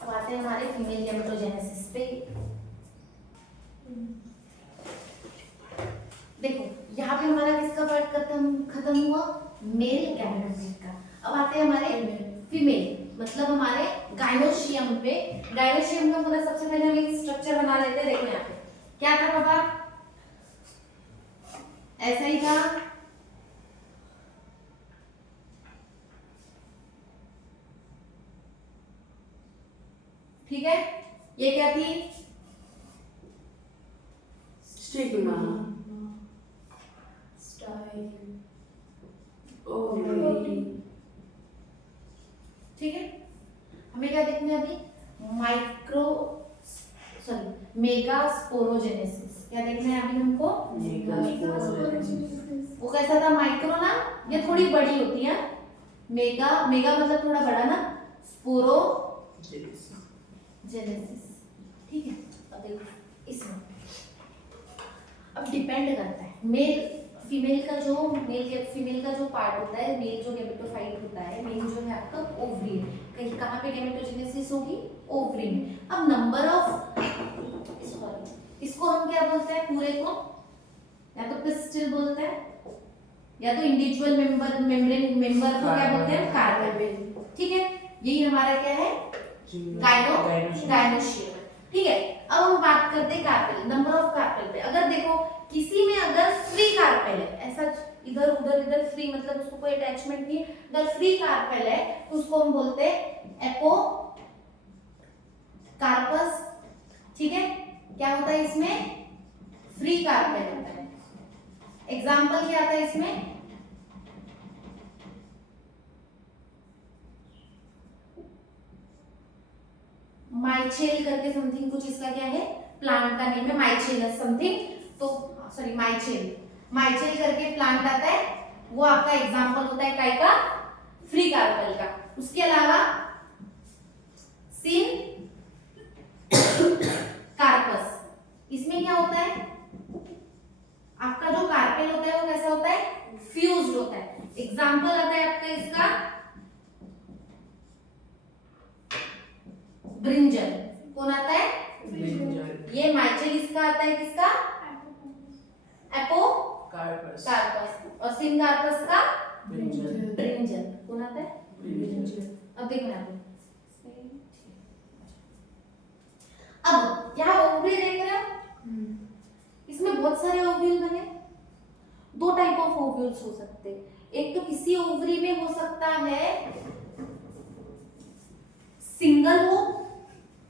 अब आते हैं हमारे फीमेल गैमेटोजेनेसिस पे। देखो यहाँ पे हमारा किसका पार्ट खत्म हुआ, मेल गैमेटोफाइट का। अब आते हैं हमारे फीमेल, मतलब हमारे गायनोशियम पे। गायनोशियम का पूरा सबसे पहले हम एक स्ट्रक्चर बना लेते हैं। देखो यहाँ पे क्या था बाबा, ऐसा ही था, ठीक है। ये क्या थी, स्टिग्मा, ठीक है। हमें क्या देखना है अभी, मेगास्पोरोजेनेसिस। क्या देखना है अभी हमको, वो कैसा था, माइक्रो ना, ये थोड़ी बड़ी होती है, मेगा मतलब थोड़ा बड़ा ना, स्पोरोजेनेसिस, ठीक है। अब देखो इसमें अब डिपेंड करता है, मेल फीमेल का जो फीमेल का जो पार्ट होता है, मेल जो गेमेटोफाइट होता है, मेल जो है आपका ओवरी है। कहीं कहाँ पे गेमेटोजेनेसिस होगी? ओवरी में। अब नंबर ऑफ, सॉरी, इसको हम क्या बोलते हैं पूरे को? या तो पिस्टिल बोलते हैं या तो इंडिविजुअल मेंबर को क्या बोलते हैं? कार्पेल। ठीक है, यही हमारा क्या है? गाइनोशियम। ठीक है, अब हम बात करते हैं कार्पेल, नंबर ऑफ कार्पेल पे। अगर देखो किसी में अगर फ्री कार्पेल है, ऐसा इधर उधर इधर फ्री, मतलब उसको कोई अटैचमेंट नहीं है, अगर फ्री कार्पेल है तो उसको हम बोलते हैं एपो कार्पस। ठीक है, क्या होता है इसमें? फ्री कार्पेल होता है। एग्जाम्पल क्या आता है इसमें? माइचेल करके समथिंग कुछ इसका क्या है? प्लांट का नेम है माइचेलस समथिंग। तो सॉरी, माइचेल करके प्लांट आता है, वो आपका एग्जांपल होता है काय का? फ्री कार्पेल का। उसके अलावा सिन कार्पस, इसमें क्या होता है? आपका जो कार्पेल होता है वो कैसा होता है? फ्यूज्ड होता है। एग्जांपल आता है आपका इसका ब्रिंजल। कौन आता है? ब्रिंजल। ये माइचेल इसका आता है किसका? Apocarpous. और सिन कार्पस का ब्रिंजल। कौन आता है? ब्रिंजल। अब देखो यहाँ पे, अब यहाँ ओवरी देख रहे हो, इसमें बहुत सारे ओव्यूल बने। दो टाइप ऑफ ओव्यूल्स हो सकते हैं। एक तो किसी ओवरी में हो सकता है सिंगल हो,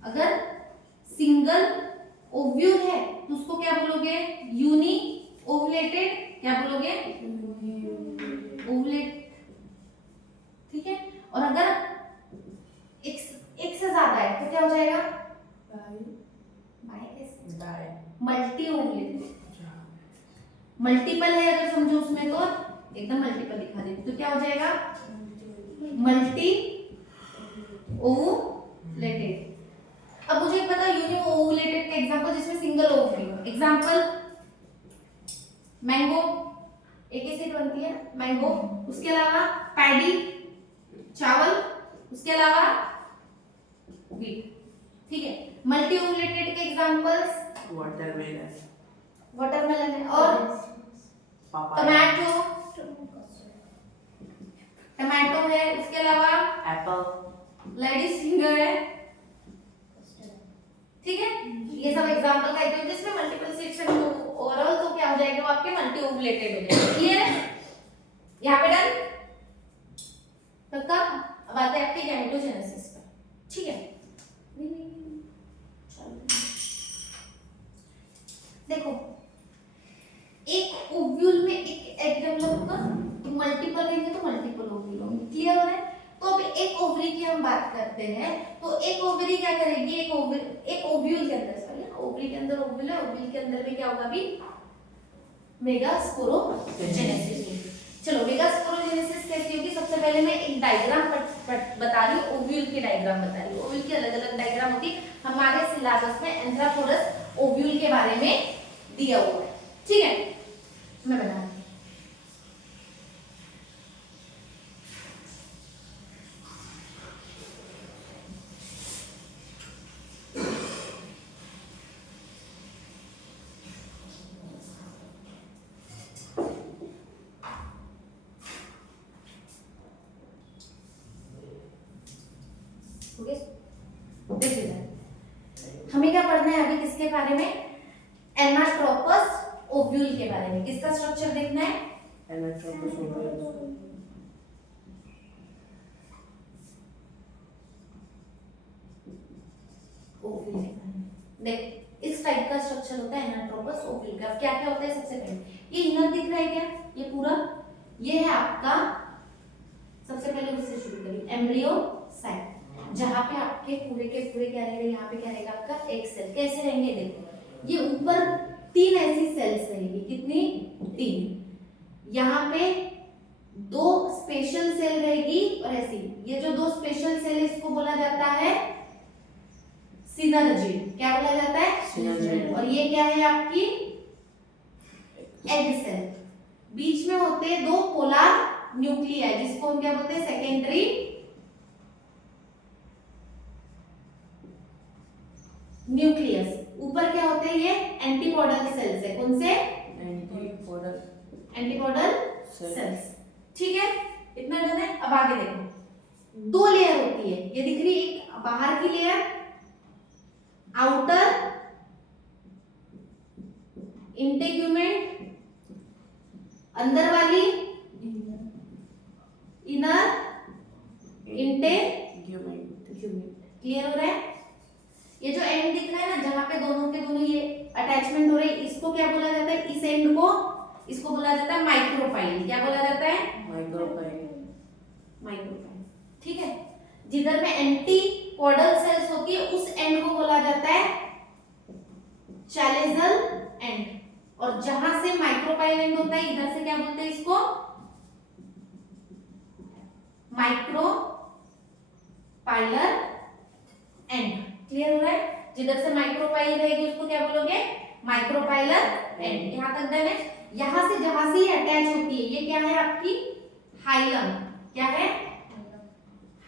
अगर सिंगल ओव्यूल है तो उसको क्या बोलोगे? Uni ovulated. क्या बोलोगे? ओवुलेट। ठीक है, और अगर एक से ज्यादा है तो क्या हो जाएगा? Multi ovulated. मल्टीपल है अगर समझो उसमें तो एकदम मल्टीपल दिखा देती, तो क्या हो जाएगा? Multi ovulated. अब मुझे पता यूनि ओवुलेटेड का एग्जांपल जिसमें सिंगल ओवरी हो। एग्जांपल मैंगो, एक ही सीड बनती है मैंगो। उसके अलावा पैडी चावल, उसके अलावा व्हीट। ठीक है, मल्टी ओवुलेटेड के एग्जांपल्स वाटरमेलन है और टमाटो है। उसके अलावा एप्पल, लेडीज फिंगर है। ठीक है, ये सब एग्जांपल का है जिसमें मल्टीपल सीड्स हैं। ओवरऑल तो क्या हो जाएगा? वो आपके मल्टी ओवुलेटेड हो जाएंगे। क्लियर है? यहाँ पे डन पक्का? अब आते हैं आपके गैमेटोजेनेसिस पर। ठीक है, देखो एक ओव्यूल में एक एग डेवलप होगा, तो मल्टीपल रहेंगे तो मल्टीपल ओव्यूल होंगे। क्लियर हो रहा है? तो अब एक ओवरी की हम बात करते हैं, तो एक ओवरी क्या करेगी? एक ओव्यूल के अंदर, सॉरी, ओवरी के अंदर ओव्यूल है, ओव्यूल के अंदर में क्या होगा? भी मेगास्पोरोजेनेसिस होगी। चलो, मेगास्पोरोजेनेसिस कैसी होगी? सबसे पहले मैं एक डायग्राम बता रही हूँ, ओव्यूल की डायग्राम बता रही हूँ। ओव्यूल की अलग अलग डायग्राम होती है, हमारे सिलेबस में एंथ्रापोरस ओव्यूल के बारे में दिया हुआ है। ठीक है, मैं बता रही हूँ। हमें क्या पढ़ना है अभी? किसके बारे में? एनाट्रोपस ओव्यूल के बारे में। किसका स्ट्रक्चर देखना है? Anatropous ovule. देख, इस टाइप का स्ट्रक्चर होता है एनाट्रोपस ओव्यूल का। क्या क्या होता है? सबसे पहले ये इनर दिख रहा है क्या? ये पूरा, ये है आपका, सबसे पहले उससे शुरू करिए, एम्ब्रियो साइट, जहां पे आपके पूरे के पूरे क्या रहेगा? यहाँ पे क्या रहेगा आपका? एक सेल। कैसे रहेंगे? देखो, ये ऊपर 3 ऐसी सेल्स रहेगी। कितनी? 3। यहाँ पे 2 स्पेशल सेल रहेगी और ऐसी। ये जो 2 स्पेशल सेल है इसको बोला जाता है सिनर्जी। क्या बोला जाता है? सिनर्जी। और ये क्या है आपकी? Egg cell. बीच में होते हैं दो पोलर न्यूक्लियाई, जिसको हम क्या बोलते हैं, सेकेंडरी न्यूक्लियस। ऊपर क्या होते हैं, ये एंटीपोडल सेल्स है। कौन से? Antipodal cells. ठीक है, इतना डन है। अब आगे देखो, दो लेयर होती है, ये दिख रही है, एक बाहर की लेयर आउटर इंटेग्यूमेंट, अंदर वाली इनर इंटेग्यूमेंट। क्लियर हो रहा है? ये जो एंड दिख रहा है ना, जहां पे दोनों के दोनों ये अटैचमेंट हो रही है, इसको क्या बोला जाता है? इस एंड को, इसको बोला जाता है माइक्रोपाइल। क्या बोला जाता है? माइक्रोपाइल। ठीक है, जिधर में एंटीपोडल सेल्स होती है उस एंड को बोला जाता है चैलेजल एंड, और जहां से माइक्रोपाइल एंड होता है इधर से क्या बोलते हैं इसको? Micropylar and. क्लियर हो रहा है? जिधर से माइक्रोपाइल रहेगी उसको क्या बोलोगे? Micropylar and. यहां तक डन है। यहां से जहां से ये अटैच होती है, ये क्या है आपकी? हाइलम। क्या है?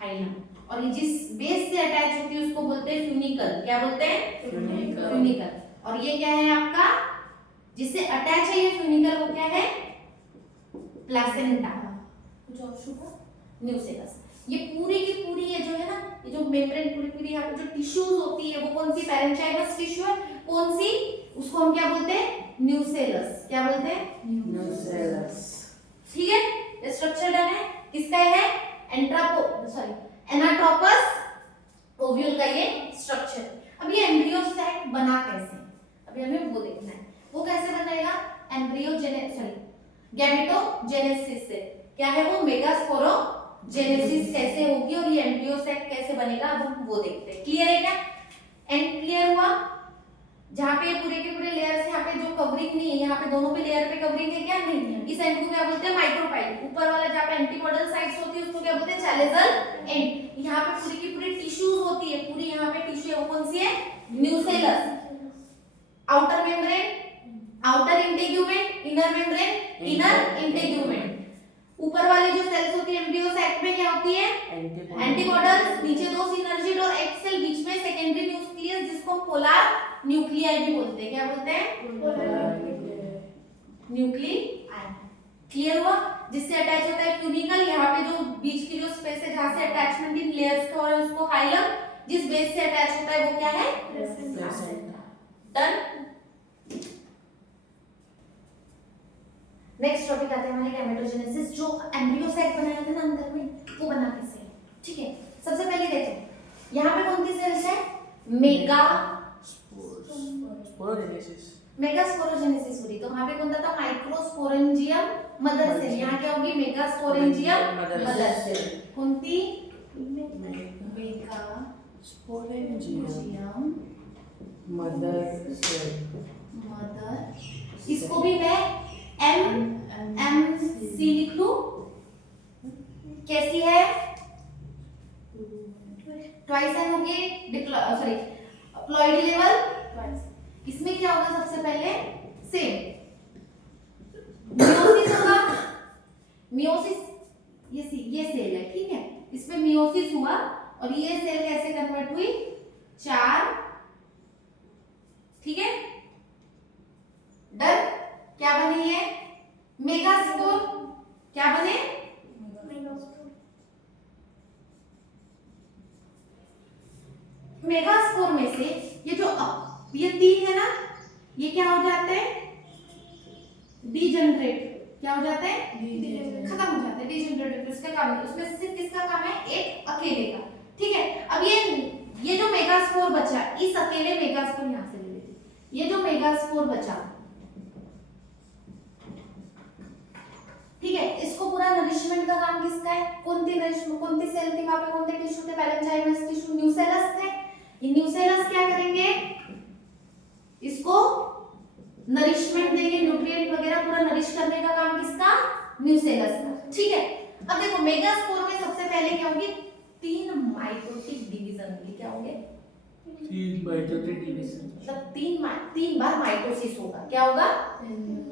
हाइलम। और ये जिस बेस से अटैच होती है उसको बोलते हैं फ्यूनिकल। क्या बोलते हैं? फ्यूनिकल। और ये क्या है आपका? जिससे अटैच है ये फ्यूनिकल, वो क्या है? प्लेसेंटा। कुछ और शुगर? न्यूसेलस। ये पूरी की पूरी ये जो है ना, ये जो मेम्ब्रेन पूरी यहाँ पे जो टिश्यूज होती है, वो कौन सी? पैरेंचाइमस टिश्यू है। कौन सी? उसको हम क्या बोलते हैं? न्यूसेलस। क्या बोलते हैं? न्यूसेलस। ठीक है, ये स्ट्रक्चर डन है। किसका है? एनाट्रोपस ओव्यूल का ये स्ट्रक्चर। अब ये एम्ब्रियो सेट बना कैसे, अभी हमें वो देखना है। वो कैसे बनेगा? गैमेटोजेनेसिस से। क्या है वो? मेगास्पोरोजेनेसिस कैसे होगी और ये एम्ब्रियो सेट कैसे बनेगा, अब हम वो देखते हैं। क्लियर है क्या? एंड क्लियर हुआ? जहाँ पे पूरे के पूरे लेयर्स, यहाँ पे जो कवरिंग नहीं है, यहाँ पे दोनों पे लेयर पे कवरिंग है क्या? नहीं है। इस एंड को क्या बोलते हैं? माइक्रोपाइल। ऊपर वाला जहाँ पे एंटीपोडल साइट्स होती है उसको क्या बोलते हैं? Chalazal and. यहाँ पे पूरी की पूरी टिश्यूज होती है, पूरी यहाँ पे टिश्यू है, वो कौन सी है? Nucellus. Outer membrane, outer integument, inner membrane, inner integument. ऊपर वाली जो सेल्स होती है एम्ब्रियो सैक में क्या होती है? एंटीपोडल्स। नीचे दो सिनर्जिड और एक सेल, बीच में सेकेंडरी न्यूक्लियस, जिसको पोलर न्यूक्लियाई भी बोलते हैं। क्या बोलते हैं? न्यूक्लियाई। क्लियर हुआ? जिससे अटैच होता है फ्यूनिकल। यहाँ पे जो बीच की जो स्पेस है जहाँ से अटैचमेंट इन लेयर्स का हो रहा है उसको हाइलम। जिस बेस से अटैच होता है वो क्या है? डन। नेक्स्ट टॉपिक आते हैं हमारे गैमेटोजेनेसिस। जो एम्ब्रियो सेट बनाया था ना अंदर में, वो बना कैसे है? ठीक है, सबसे पहले देखो यहाँ पे कौन सी सेल्स है? मेगास्पोरोजेनेसिस हो रही, तो वहां पे कौन था? Microsporangium mother cell. यहाँ क्या होगी? Megasporangium mother cell. कौन थी? Megasporangium mother cell. इसको भी मैं MC लिख लूं। कैसी है? ट्वाइस एन होगी, प्लॉइडी लेवल। इसमें क्या होगा? सबसे पहले सेम मियोसिस होगा। मियोसिस ये सेल है, ठीक है, इसमें मियोसिस हुआ और ये सेल कैसे कन्वर्ट हुई? 4। ठीक है, डन। क्या बनी है? मेगास्पोर। क्या बने? मेगास्पोर में से ये जो ये 3 है ना, ये क्या हो जाते हैं? डीजनरेट। क्या हो जाते हैं? खत्म हो जाते हैं, डीजनरेट। इसका काम है, उसमें से सिर्फ किसका काम है? एक अकेले का। ठीक है, अब ये जो मेगास्पोर बचा, इस अकेले मेगास्पोर यहां से ले लेते, ये जो मेगास्पोर बचा, ठीक है, इसको पूरा नरिशमेंट का काम किसका है? कौन सी सेल थी वहां पे? कौन से टिश्यू थे? पैरेंचाइमस टिश्यू, न्यूसेलस थे। ये न्यूसेलस क्या करेंगे? इसको नरिशमेंट देंगे, न्यूट्रिएंट वगैरह पूरा नरिश करने का काम किसका? न्यूसेलस का। ठीक है, अब देखो मेगास्पोर में सबसे पहले क्या होंगे? 3 माइटोटिक डिवीजन होंगे। क्या होंगे? 3 माइटोटिक डिवीजन। मतलब 3 बार माइटोसिस होगा। क्या होगा?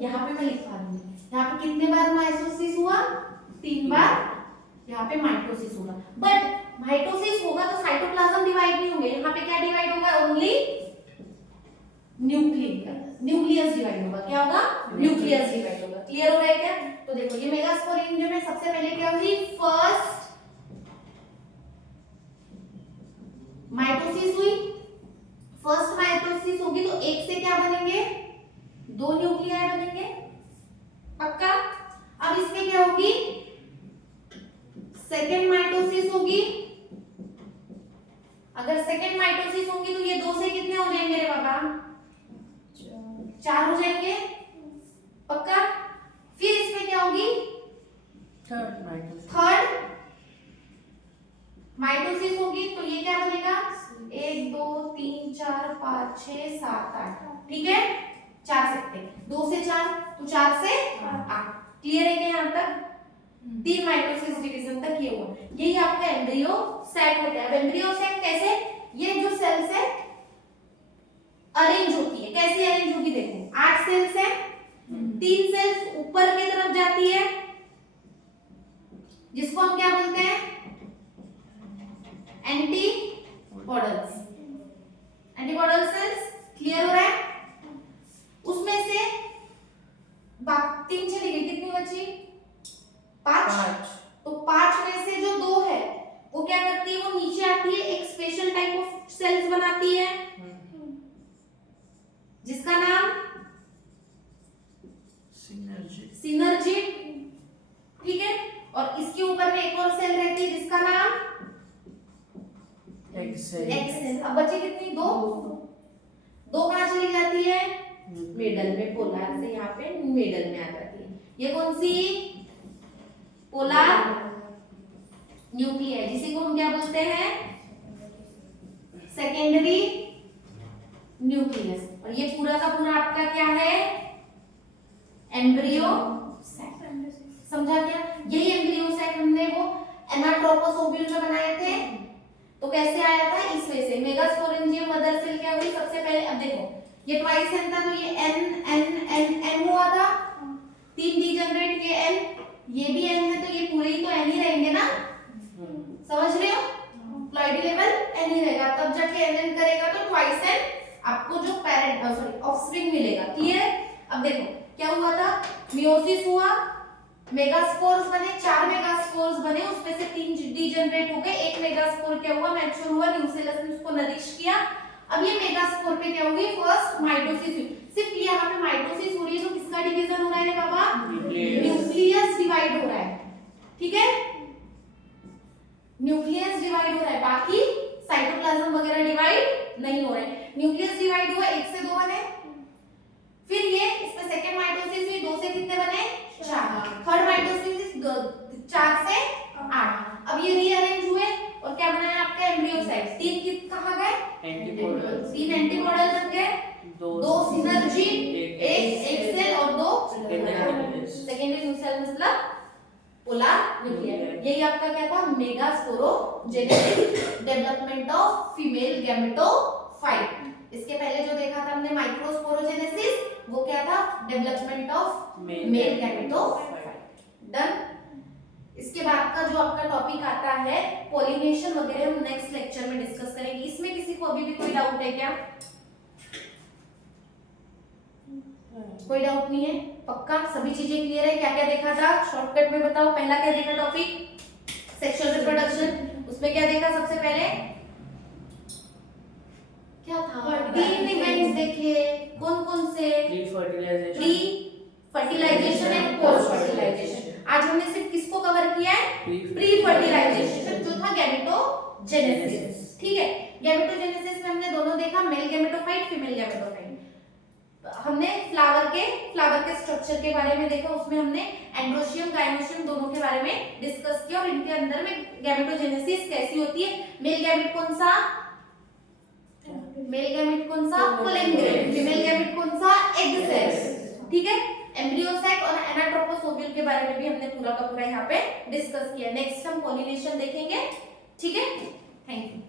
यहाँ पे मैं लिखवा दूंगी यहाँ पे कितने बार माइटोसिस हुआ? 3 बार यहाँ पे माइटोसिस होगा। बट माइटोसिस होगा तो साइटोप्लाज्म डिवाइड नहीं होंगे, यहाँ पे क्या डिवाइड होगा? ओनली न्यूक्लियस डिवाइड होगा। क्या होगा? न्यूक्लियस डिवाइड होगा। क्लियर हो रहा है क्या? तो देखो ये मेगास्पोरेंजियम में सबसे पहले क्या होगी? फर्स्ट माइटोसिस हुई, फर्स्ट माइटोसिस होगी तो एक से क्या बनेंगे? 2 न्यूक्लियाई बनेंगे, पक्का? अब इसमें क्या होगी? सेकेंड माइटोसिस होगी। अगर सेकेंड माइटोसिस होगी तो ये 2 से कितने हो जाएंगे रे बाबा? 4 हो जाएंगे, पक्का? फिर इसमें क्या होगी? Third mitosis. थर्ड माइटोसिस होगी तो ये क्या बनेगा? 1 2 3 4 5 6 7 8, ठीक है? 4 सकते, 2 से 4 तो 4 से 8। क्लियर है क्या यहाँ तक? 3 माइटोसिस डिवीजन तक ये हुआ। यही आपका एम्ब्रियो सैक होता है। अब एम्ब्रियो सैक कैसे? ये जो सेल्स है अरेंज होती है। कैसे अरेंज होगी? देखो 8 सेल्स है, 3 सेल्स ऊपर की तरफ जाती है जिसको हम क्या बोलते हैं? एंटीपोडल्स। Antipodal cells. क्लियर हो रहा है? उसमें से 3 चली गई, कितनी बची? 5। तो 5 में से जो 2 है वो क्या करती है? वो नीचे आती है, एक स्पेशल टाइप ऑफ सेल्स बनाती है जिसका नाम सिनर्जी, ठीक है? और इसके ऊपर में एक और सेल रहती है जिसका नाम एग सेल। अब बची कितनी? 2 कहाँ चली जाती है? मिडल में, पोलर से यहाँ पे मिडल में आ जाती है। ये कौन सी? पोलर न्यूक्लियस, जिसे को हम क्या बोलते हैं? Secondary nucleus. और ये पूरा का पूरा आपका क्या है? Embryo sac. समझा क्या? यही एम्ब्रियो सैक हमने वो एनाट्रोपस ओव्यूल में बनाए थे। तो कैसे आया था? इस वजह से मेगास्पोरेंजियम मदर सेल क्या हुई सबसे पहले? अब देखो ये ट्वाइस एन था तो ये एन एन एन एन हुआ था, 3 डीजनरेट, ये एन, ये भी एन है तो ये पूरे ही तो एन ही रहेंगे ना? समझ रहे हो? प्लॉइडी लेवल एन ही रहेगा, तब जाके एन एन करेगा तो ट्वाइस एन आपको जो पेरेंट सॉरी ऑफस्प्रिंग मिलेगा। क्लियर? अब देखो क्या हुआ था? मियोसिस हुआ, मेगास्पोर्स बने, 4 मेगास्पोर्स बने, उसमें से 3 डीजनरेट हो गए, 1 मेगास्पोर क्या हुआ? मैच्योर हुआ, न्यूक्लियस ने उसको नरिश किया। अब ये मेगास्पोर पे क्या होगी? फर्स्ट माइटोसिस हुई। सिर्फ ये यहाँ पे माइटोसिस हो रही है तो किसका डिवीजन हो रहा है बाबा? न्यूक्लियस डिवाइड हो रहा है, ठीक है? न्यूक्लियस डिवाइड हो रहा है, बाकी साइटोप्लाज्म वगैरह डिवाइड नहीं हो रहे हैं। न्यूक्लियस डिवाइड हुआ, 1 से 2 बने, फिर ये इसमें सेकंड माइटोसिस हुई, 2 से कितने बने? 4। थर्ड माइटोसिस 4 से 8। अब ये रीअरेंज हुए और क्या बनाया आपका? Embryo site. 3 किस कहां गए? एंटीपोडल। 3 एंटीपोडल बन गए, 2 सिनर्जी, एक सेल और 2 सेकेंडरी सेल, मतलब पोलर न्यूक्लियर। यही आपका क्या था? Megasporogenesis, development of female gametophyte. इसके पहले जो देखा था हमने माइक्रोस्पोरोजेनेसिस, वो क्या था? Development of male gametophyte. Done. इसके बाद का जो आपका टॉपिक आता है पॉलिनेशन वगैरह, हम नेक्स्ट लेक्चर में डिस्कस करेंगे। इसमें किसी को अभी भी कोई डाउट है क्या? कोई डाउट नहीं है? पक्का सभी चीजें क्लियर है? क्या क्या देखा था शॉर्टकट में बताओ। पहला क्या देखा टॉपिक? Sexual reproduction. उसमें क्या देखा सबसे पहले? क्या था? 3 इवेंट्स देखे। कौन कौन से? Pre fertilization and post fertilization. आज हमने सिर्फ किसको कवर किया है? प्री फर्टिलाइजेशन, जो था गैमेटोजेनेसिस, ठीक है? गैमेटोजेनेसिस में हमने दोनों देखा, मेल गैमेटोफाइट, फीमेल गैमेटोफाइट। हमने फ्लावर के स्ट्रक्चर के बारे में देखा, उसमें हमने एंड्रोशियम गायनोशियम दोनों के बारे में डिस्कस किया और इनके अंदर में गैमेटोजेनेसिस कैसी होती है। मेल गैमेट कौन सा? पुलिंग, फीमेल गैमेट कौन सा? एग सेल्स, ठीक है? एम्ब्रियो सैक और एनाट्रोपस ओव्यूल के बारे में भी हमने पूरा का पूरा यहाँ पे डिस्कस किया। नेक्स्ट हम पॉलिनेशन देखेंगे, ठीक है? Thank you.